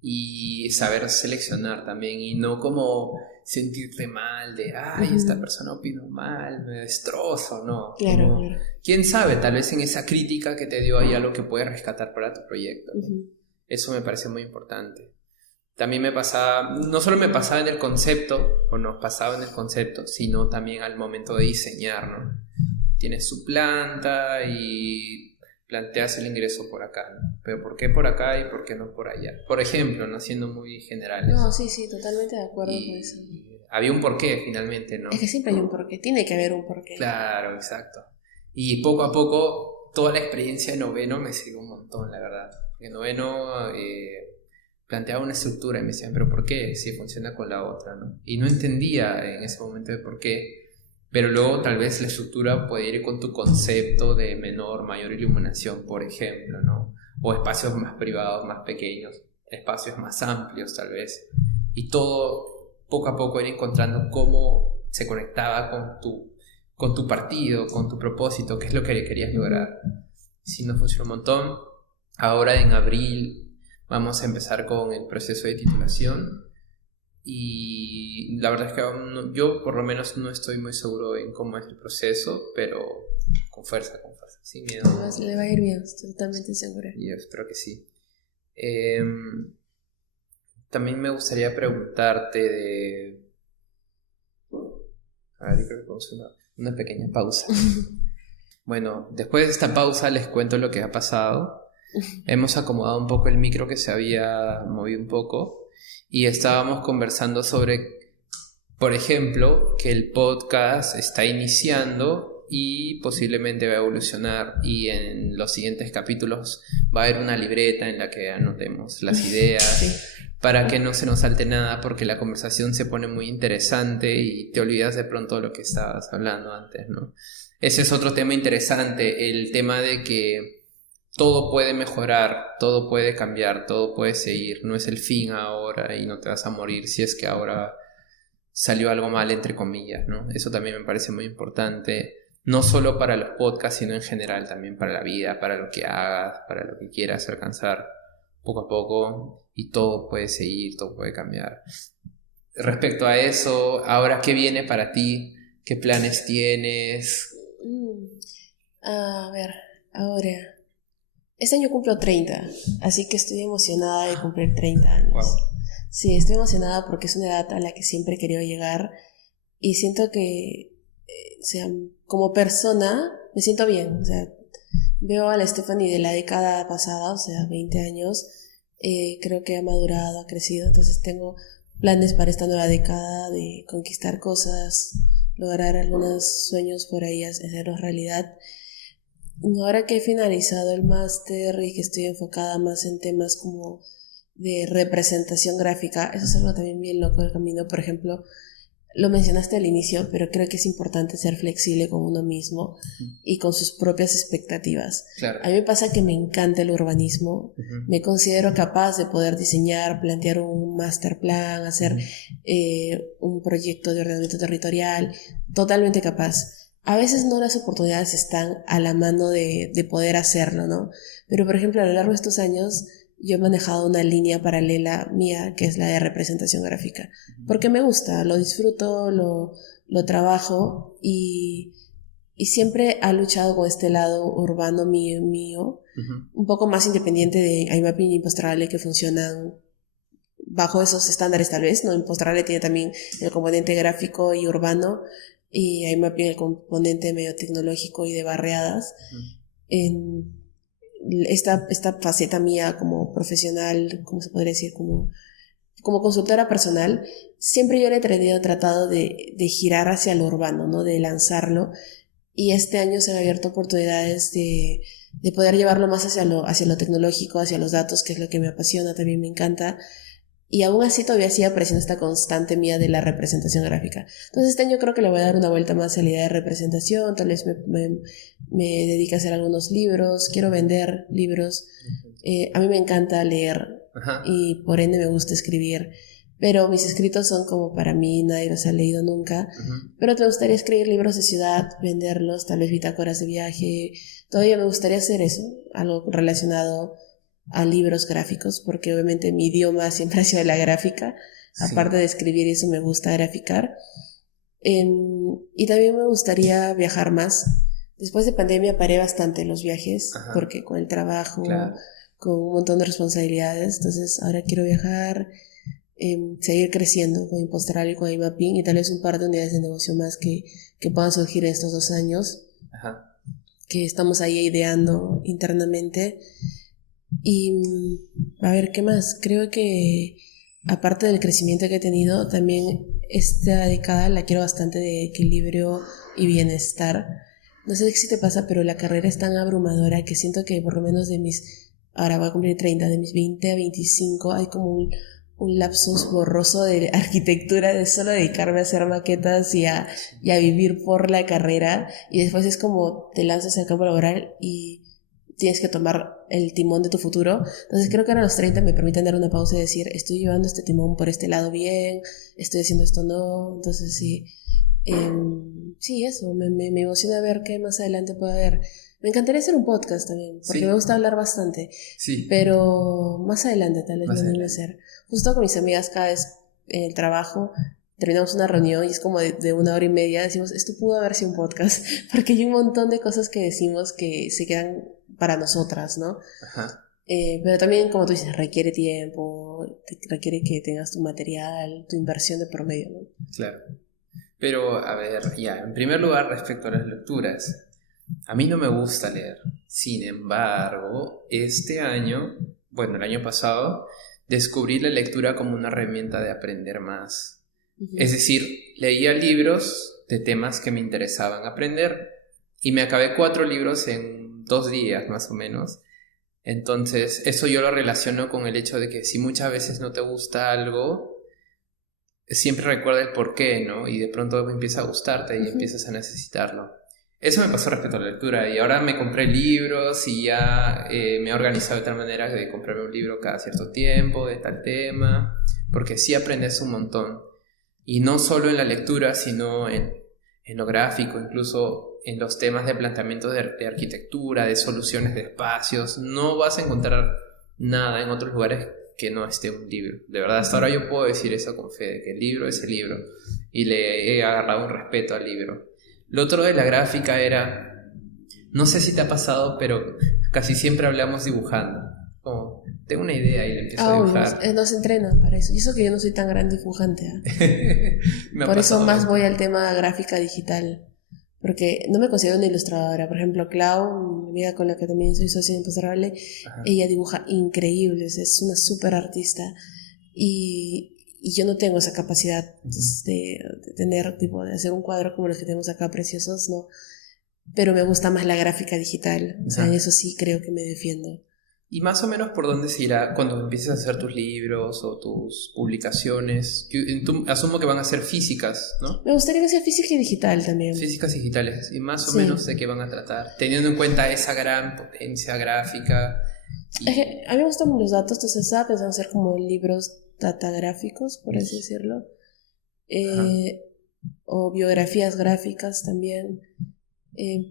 Y saber seleccionar también, y no como sentirte mal de, esta persona opinó mal, me destrozo, ¿no? Claro. ¿Quién sabe? Tal vez en esa crítica que te dio hay algo que puedes rescatar para tu proyecto, ¿no? Eso me parece muy importante. También me pasaba, no solo me pasaba en el concepto, o nos pasaba en el concepto, sino también al momento de diseñar, ¿no? Tienes su planta y planteas el ingreso por acá, ¿no? Pero ¿por qué por acá y por qué no por allá? Por ejemplo, no siendo muy generales. No, sí, totalmente de acuerdo con eso. Había un porqué finalmente, ¿no? Es que siempre hay un porqué, tiene que haber un porqué. Claro, exacto. Y poco a poco, toda la experiencia de noveno me sirvió un montón, la verdad. En noveno planteaba una estructura y me decían, ¿pero por qué? Si funciona con la otra, ¿no? Y no entendía en ese momento de por qué. Pero luego tal vez la estructura puede ir con tu concepto de mayor iluminación, por ejemplo, ¿no? O espacios más privados, más pequeños, espacios más amplios tal vez. Y todo poco a poco ir encontrando cómo se conectaba con tu partido, con tu propósito, qué es lo que querías lograr. Sí, nos funcionó un montón. Ahora en abril vamos a empezar con el proceso de titulación. Y la verdad es que yo por lo menos no estoy muy seguro en cómo es el proceso, pero con fuerza, sin miedo. Le va a ir bien, estoy totalmente segura. Yo espero que sí. También me gustaría preguntarte de... A ver, creo que vamos a hacer una pequeña pausa. Bueno, después de esta pausa les cuento lo que ha pasado. Hemos acomodado un poco el micro que se había movido un poco. Y estábamos conversando sobre, por ejemplo, que el podcast está iniciando y posiblemente va a evolucionar, y en los siguientes capítulos va a haber una libreta en la que anotemos las ideas para que no se nos salte nada, porque la conversación se pone muy interesante y te olvidas de pronto de lo que estabas hablando antes, ¿no? Ese es otro tema interesante, el tema de que todo puede mejorar, todo puede cambiar, todo puede seguir. No es el fin ahora y no te vas a morir si es que ahora salió algo mal, entre comillas, ¿no? Eso también me parece muy importante, no solo para los podcasts, sino en general también para la vida, para lo que hagas, para lo que quieras alcanzar poco a poco, y todo puede seguir, todo puede cambiar. Respecto a eso, ahora, ¿qué viene para ti? ¿Qué planes tienes? A ver, ahora... Este año cumplo 30, así que estoy emocionada de cumplir 30 años. Wow. Sí, estoy emocionada porque es una edad a la que siempre he querido llegar, y siento que, como persona, me siento bien. O sea, Veo a la Stephanie de la década pasada, o sea, 20 años, creo que ha madurado, ha crecido, entonces tengo planes para esta nueva década de conquistar cosas, lograr algunos sueños por ahí, hacerlos realidad. Ahora que he finalizado el máster y que estoy enfocada más en temas como de representación gráfica, eso es algo también bien loco del camino. Por ejemplo, lo mencionaste al inicio, pero creo que es importante ser flexible con uno mismo y con sus propias expectativas. Claro. A mí me pasa que me encanta el urbanismo, me considero capaz de poder diseñar, plantear un master plan, hacer un proyecto de ordenamiento territorial, totalmente capaz. A veces no las oportunidades están a la mano de poder hacerlo, ¿no? Pero, por ejemplo, a lo largo de estos años yo he manejado una línea paralela mía, que es la de representación gráfica, porque me gusta, lo disfruto, lo trabajo y siempre ha luchado con este lado urbano mío, un poco más independiente de iMapping y Impostrable, que funcionan bajo esos estándares tal vez, ¿no? Impostrable tiene también el componente gráfico y urbano, y iMapping el componente medio tecnológico y de barriadas. En esta faceta mía como profesional, ¿cómo se podría decir? Como consultora personal, siempre yo le he tratado de girar hacia lo urbano, ¿no? De lanzarlo, y este año se han abierto oportunidades de poder llevarlo más hacia lo tecnológico, hacia los datos, que es lo que me apasiona, también me encanta. Y aún así todavía sigue apareciendo esta constante mía de la representación gráfica. Entonces este año creo que le voy a dar una vuelta más a la idea de representación. Tal vez me dedique a hacer algunos libros. Quiero vender libros. A mí me encanta leer. Y por ende me gusta escribir. Pero mis escritos son como para mí, nadie los ha leído nunca. Pero me gustaría escribir libros de ciudad, venderlos, tal vez bitácoras de viaje. Todavía me gustaría hacer eso, algo relacionado a libros gráficos, porque obviamente mi idioma siempre ha sido la gráfica. Aparte de escribir, eso me gusta graficar. Y también me gustaría viajar más. Después de pandemia paré bastante los viajes, porque con el trabajo, con un montón de responsabilidades. Entonces ahora quiero viajar, seguir creciendo con Impostrable y con iMapping, y tal vez un par de unidades de negocio más que puedan surgir en estos 2 años, que estamos ahí ideando internamente. Y a ver, ¿qué más? Creo que aparte del crecimiento que he tenido, también esta década la quiero bastante de equilibrio y bienestar. No sé si te pasa, pero la carrera es tan abrumadora que siento que por lo menos ahora voy a cumplir 30, de mis 20 a 25 hay como un lapsus borroso de arquitectura, de solo dedicarme a hacer maquetas y a vivir por la carrera, y después es como te lanzas al campo laboral y tienes que tomar el timón de tu futuro. Entonces creo que ahora a los 30 me permiten dar una pausa y decir, estoy llevando este timón por este lado bien, estoy haciendo esto no. Entonces sí, eso, me emociona ver qué más adelante puede haber. Me encantaría hacer un podcast también, porque me gusta hablar bastante, pero más adelante tal vez me anime a hacer. Justo con mis amigas cada vez en el trabajo terminamos una reunión y es como de 1 hora y media, decimos, esto pudo haber sido un podcast, porque hay un montón de cosas que decimos que se quedan para nosotras, ¿no? Pero también, como tú dices, requiere tiempo, requiere que tengas tu material, tu inversión de por medio, ¿no? Claro. Pero, a ver, en primer lugar, respecto a las lecturas, a mí no me gusta leer. Sin embargo, este año, el año pasado, descubrí la lectura como una herramienta de aprender más. Es decir, leía libros de temas que me interesaban aprender y me acabé 4 libros en 2 días más o menos. Entonces eso yo lo relaciono con el hecho de que si muchas veces no te gusta algo, siempre recuerda el por qué, ¿no? Y de pronto empieza a gustarte y empiezas a necesitarlo. Eso me pasó respecto a la lectura, y ahora me compré libros y ya me he organizado de tal manera de comprarme un libro cada cierto tiempo de tal tema, porque sí aprendes un montón. Y no solo en la lectura, sino en lo gráfico, incluso en los temas de planteamiento de arquitectura, de soluciones de espacios. No vas a encontrar nada en otros lugares que no esté un libro. De verdad, hasta ahora yo puedo decir eso con fe, de que el libro es el libro. Y le he agarrado un respeto al libro. Lo otro de la gráfica era, no sé si te ha pasado, pero casi siempre hablamos dibujando. Como, tengo una idea y le empiezo a dibujar. Nos entrenan para eso. Y eso que yo no soy tan gran dibujante. Por eso más voy al tema gráfica digital. porque no me considero una ilustradora. Por ejemplo, Clau, mi amiga con la que también soy socia en Impostergable, ella dibuja increíbles, es una súper artista. Y yo no tengo esa capacidad de tener, tipo, de hacer un cuadro como los que tenemos acá preciosos, ¿no? Pero me gusta más la gráfica digital, o sea, en eso sí creo que me defiendo. ¿Y más o menos por dónde se irá cuando empieces a hacer tus libros o tus publicaciones? Asumo que van a ser físicas, ¿no? Me gustaría que sea física y digital también. Físicas y digitales. ¿Y más o Sí. menos de qué van a tratar? Teniendo en cuenta esa gran potencia gráfica. Es que a mí me gustan los datos, entonces estaba pensando hacer como libros datagráficos, por así decirlo. O biografías gráficas también.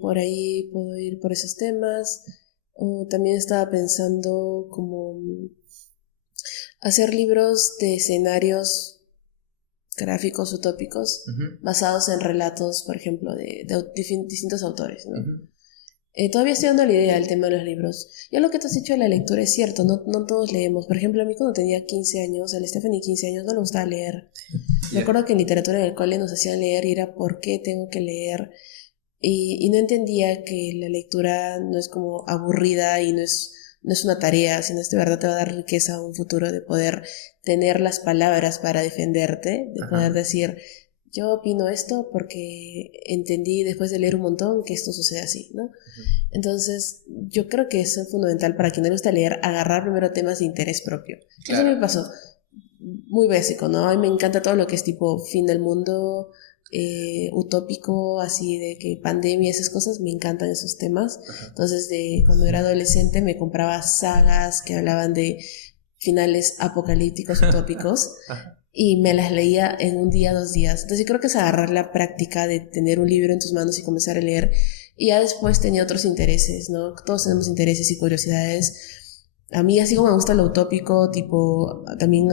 Por ahí puedo ir por esos temas. O también estaba pensando como hacer libros de escenarios gráficos utópicos basados en relatos, por ejemplo, de distintos autores, ¿no? Todavía estoy dando la idea del tema de los libros. Ya lo que te has dicho de la lectura es cierto, no todos leemos. Por ejemplo, a mí cuando tenía 15 años, a la Stephanie 15 años, no le gustaba leer. Me acuerdo que en literatura en el cole nos hacían leer y era ¿por qué tengo que leer? Y no entendía que la lectura no es como aburrida y no es una tarea, sino es de verdad te va a dar riqueza a un futuro de poder tener las palabras para defenderte, de poder decir, yo opino esto porque entendí después de leer un montón que esto sucede así, ¿no? Entonces, yo creo que eso es fundamental para quien no le gusta leer, agarrar primero temas de interés propio. Claro. Eso me pasó. Muy básico, ¿no? A mí me encanta todo lo que es tipo fin del mundo, utópico, así de que pandemia, esas cosas, me encantan esos temas. Entonces, cuando era adolescente me compraba sagas que hablaban de finales apocalípticos, utópicos, y me las leía en un día, 2 días. Entonces, yo creo que es agarrar la práctica de tener un libro en tus manos y comenzar a leer. Y ya después tenía otros intereses, ¿no? Todos tenemos intereses y curiosidades. A mí, así como me gusta lo utópico, tipo también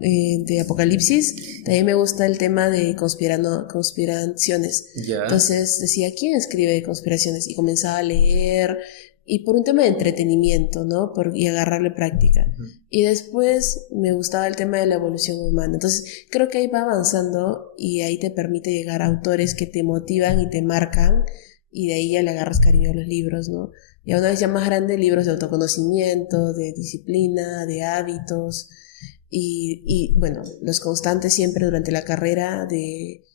de apocalipsis, también me gusta el tema de conspiraciones. Entonces decía, ¿quién escribe conspiraciones? Y comenzaba a leer, y por un tema de entretenimiento, ¿no? Y agarrarle práctica. Y después me gustaba el tema de la evolución humana. Entonces creo que ahí va avanzando y ahí te permite llegar a autores que te motivan y te marcan, y de ahí ya le agarras cariño a los libros, ¿no? Y a una vez ya más grande, libros de autoconocimiento, de disciplina, de hábitos, y bueno, los constantes siempre durante la carrera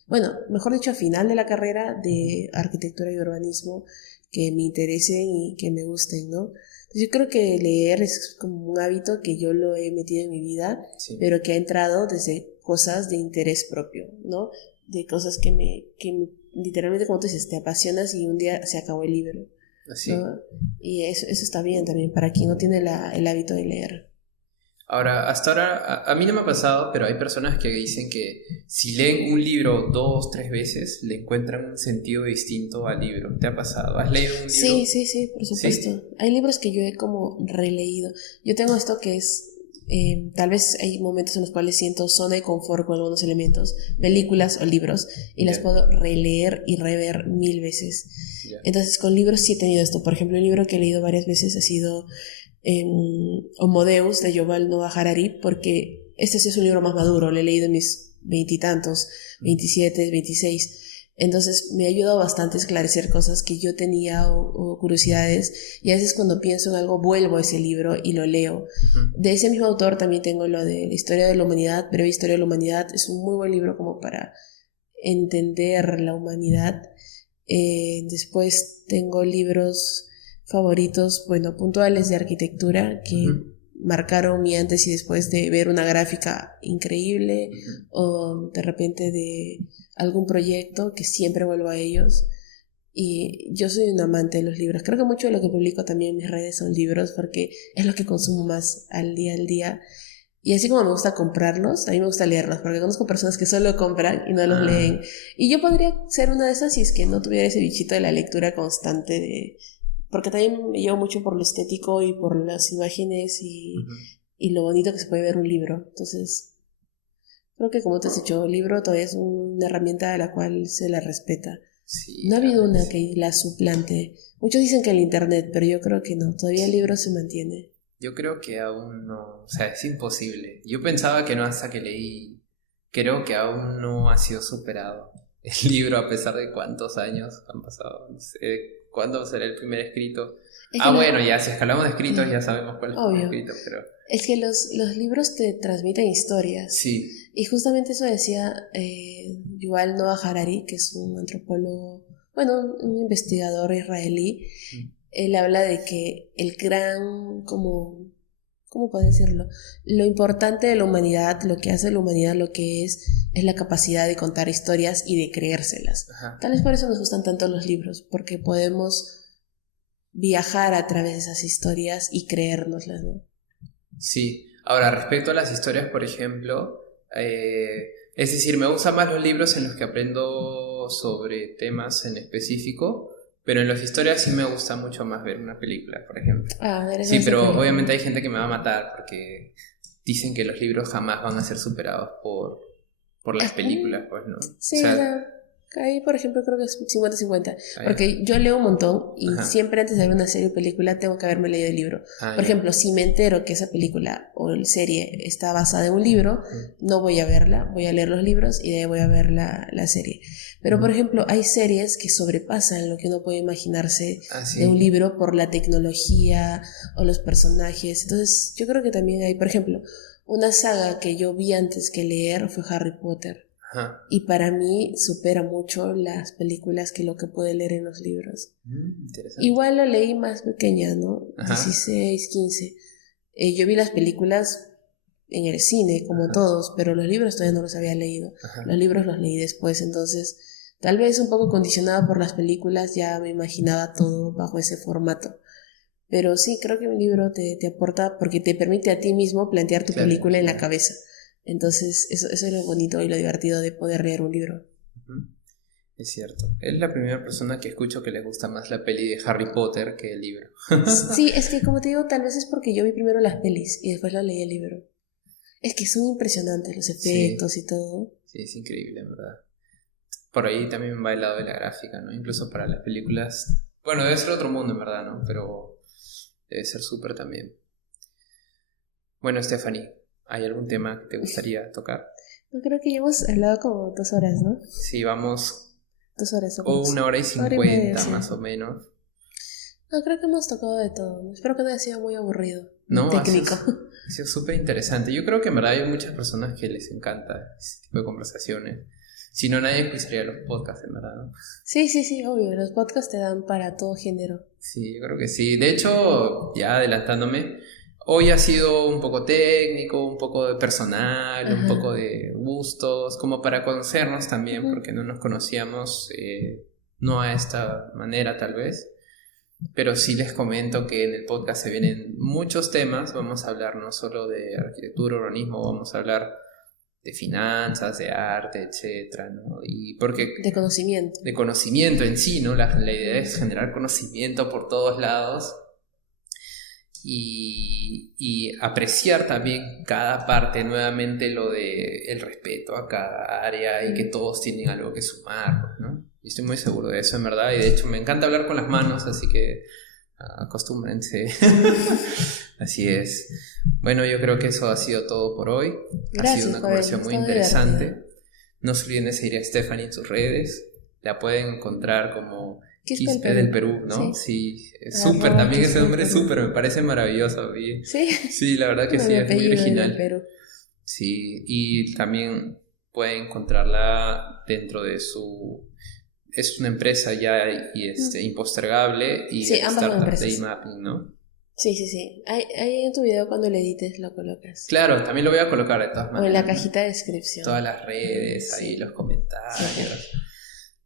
bueno, mejor dicho, al final de la carrera de arquitectura y urbanismo, que me interesen y que me gusten, ¿no? Entonces yo creo que leer es como un hábito que yo lo he metido en mi vida, pero que ha entrado desde cosas de interés propio, ¿no? De cosas que literalmente, como tú dices, te apasionas y un día se acabó el libro. ¿No? Y eso está bien también para quien no tiene el hábito de leer. Ahora, hasta ahora, a mí no me ha pasado, pero hay personas que dicen que si leen un libro 2, 3 veces, le encuentran un sentido distinto al libro. ¿Te ha pasado? ¿Has leído un libro? Sí, por supuesto. ¿Sí? Hay libros que yo he como releído. Yo tengo esto que es, tal vez hay momentos en los cuales siento zona de confort con algunos elementos, películas o libros, y las puedo releer y rever 1000 veces. Entonces con libros sí he tenido esto. Por ejemplo, un libro que he leído varias veces ha sido Homo Deus de Yuval Noah Harari, porque este sí es un libro más maduro, lo he leído en mis 20 y tantos, 27, 26. Entonces me ha ayudado bastante a esclarecer cosas que yo tenía o curiosidades, y a veces cuando pienso en algo vuelvo a ese libro y lo leo. De ese mismo autor también tengo lo de la historia de la humanidad, breve historia de la humanidad. Es un muy buen libro como para entender la humanidad. Después tengo libros favoritos, bueno, puntuales de arquitectura que marcaron mi antes y después de ver una gráfica increíble, o de repente de algún proyecto que siempre vuelvo a ellos. Y yo soy un amante de los libros. Creo que mucho de lo que publico también en mis redes son libros, porque es lo que consumo más al día. Y así como me gusta comprarlos, a mí me gusta leerlos, porque conozco personas que solo compran y no los leen. Y yo podría ser una de esas si es que no tuviera ese bichito de la lectura constante, porque también me llevo mucho por lo estético y por las imágenes y lo bonito que se puede ver un libro. Entonces, creo que como te has dicho, el libro todavía es una herramienta a la cual se la respeta. No ha habido una que la suplante. Muchos dicen que el internet, pero yo creo que no. Todavía el libro se mantiene. Yo creo que aún no, o sea, es imposible. Yo pensaba que no hasta que leí, creo que aún no ha sido superado. el libro a pesar de cuántos años han pasado. No sé cuándo será el primer escrito. Bueno, ya si escalamos de escritos ya sabemos cuál es el primer escrito, pero... Es que los libros te transmiten historias. Sí. Y justamente eso decía Yuval Noah Harari, que es un antropólogo, bueno, un investigador israelí. Él habla de que el gran, ¿cómo puedo decirlo? Lo importante de la humanidad, lo que hace la humanidad, lo que es la capacidad de contar historias y de creérselas. Ajá. Tal vez por eso nos gustan tanto los libros, porque podemos viajar a través de esas historias y creérnoslas, ¿no? Sí. Ahora, respecto a las historias, por ejemplo, es decir, me gustan más los libros en los que aprendo sobre temas en específico, pero en las historias sí me gusta mucho más ver una película, por ejemplo. Sí, pero obviamente hay gente que me va a matar porque dicen que los libros jamás van a ser superados por las películas, pues, ¿no? Sí, ahí, por ejemplo, creo que es 50-50. Porque yo leo un montón y siempre antes de ver una serie o película tengo que haberme leído el libro. Por ejemplo, si me entero que esa película o serie está basada en un libro, no voy a verla, voy a leer los libros y de ahí voy a ver la serie. Pero, por ejemplo, hay series que sobrepasan lo que uno puede imaginarse de un libro por la tecnología o los personajes. Entonces, yo creo que también hay, por ejemplo, una saga que yo vi antes que leer fue Harry Potter. Ajá. Y para mí supera mucho las películas que lo que pude leer en los libros. Igual lo leí más pequeña, ¿no? Ajá. 16, 15. Yo vi las películas en el cine, como todos, pero los libros todavía no los había leído. Ajá. Los libros los leí después, entonces tal vez un poco condicionada por las películas ya me imaginaba todo bajo ese formato. Pero sí, creo que un libro te aporta porque te permite a ti mismo plantear tu película en la cabeza. Entonces, eso es lo bonito y lo divertido de poder leer un libro. Es cierto. Es la primera persona que escucho que le gusta más la peli de Harry Potter que el libro. Sí, es que como te digo, tal vez es porque yo vi primero las pelis y después lo leí el libro. Es que son impresionantes los efectos y todo. Sí, es increíble, en verdad. Por ahí también va el lado de la gráfica, ¿no? Incluso para las películas. Bueno, debe ser otro mundo, en verdad, ¿no? Pero debe ser súper también. Bueno, Stephanie, ¿hay algún tema que te gustaría tocar? No, creo que ya hemos hablado como 2 horas, ¿no? Sí, vamos... 2 horas. O 1 hora y 50, más o menos. No, creo que hemos tocado de todo. Espero que no haya sido muy aburrido. No, técnico. Ha sido súper interesante. Yo creo que en verdad hay muchas personas que les encanta ese tipo de conversaciones. Si no, nadie escucharía los podcasts, en verdad, ¿no? Sí, obvio. Los podcasts te dan para todo género. Sí, yo creo que sí. De hecho, ya adelantándome, hoy ha sido un poco técnico, un poco de personal, un poco de gustos, como para conocernos también, porque no nos conocíamos, no a esta manera tal vez. Pero sí les comento que en el podcast se vienen muchos temas. Vamos a hablar no solo de arquitectura, urbanismo, vamos a hablar de finanzas, de arte, etcétera, ¿no? Y porque de conocimiento. De conocimiento en sí, ¿no? La idea es generar conocimiento por todos lados y apreciar también cada parte, nuevamente lo de el respeto a cada área y que todos tienen algo que sumar, ¿no? Y estoy muy seguro de eso, en verdad, y de hecho me encanta hablar con las manos, así que acostúmbrense. Así es. Bueno, yo creo que eso ha sido todo por hoy. Gracias, ha sido una conversación muy interesante. Divertido. No se olviden de seguir a Stephanie en sus redes. La pueden encontrar como Quispe del Perú, ¿no? Sí, es súper. También ese nombre es súper, me parece maravilloso. Sí, la verdad que sí, es muy original. Sí, y también pueden encontrarla dentro de su... Es una empresa ya impostergable y startup de e-mapping, ¿no? Sí. Ahí en tu video cuando lo edites lo colocas. Claro, también lo voy a colocar de todas maneras. O en la cajita de descripción. Todas las redes, ahí los comentarios. Sí.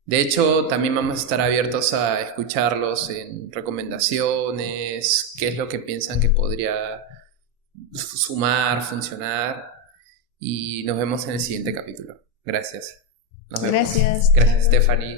De hecho, también vamos a estar abiertos a escucharlos en recomendaciones, qué es lo que piensan que podría sumar, funcionar. Y nos vemos en el siguiente capítulo. Gracias. Nos vemos. Gracias, Stephanie.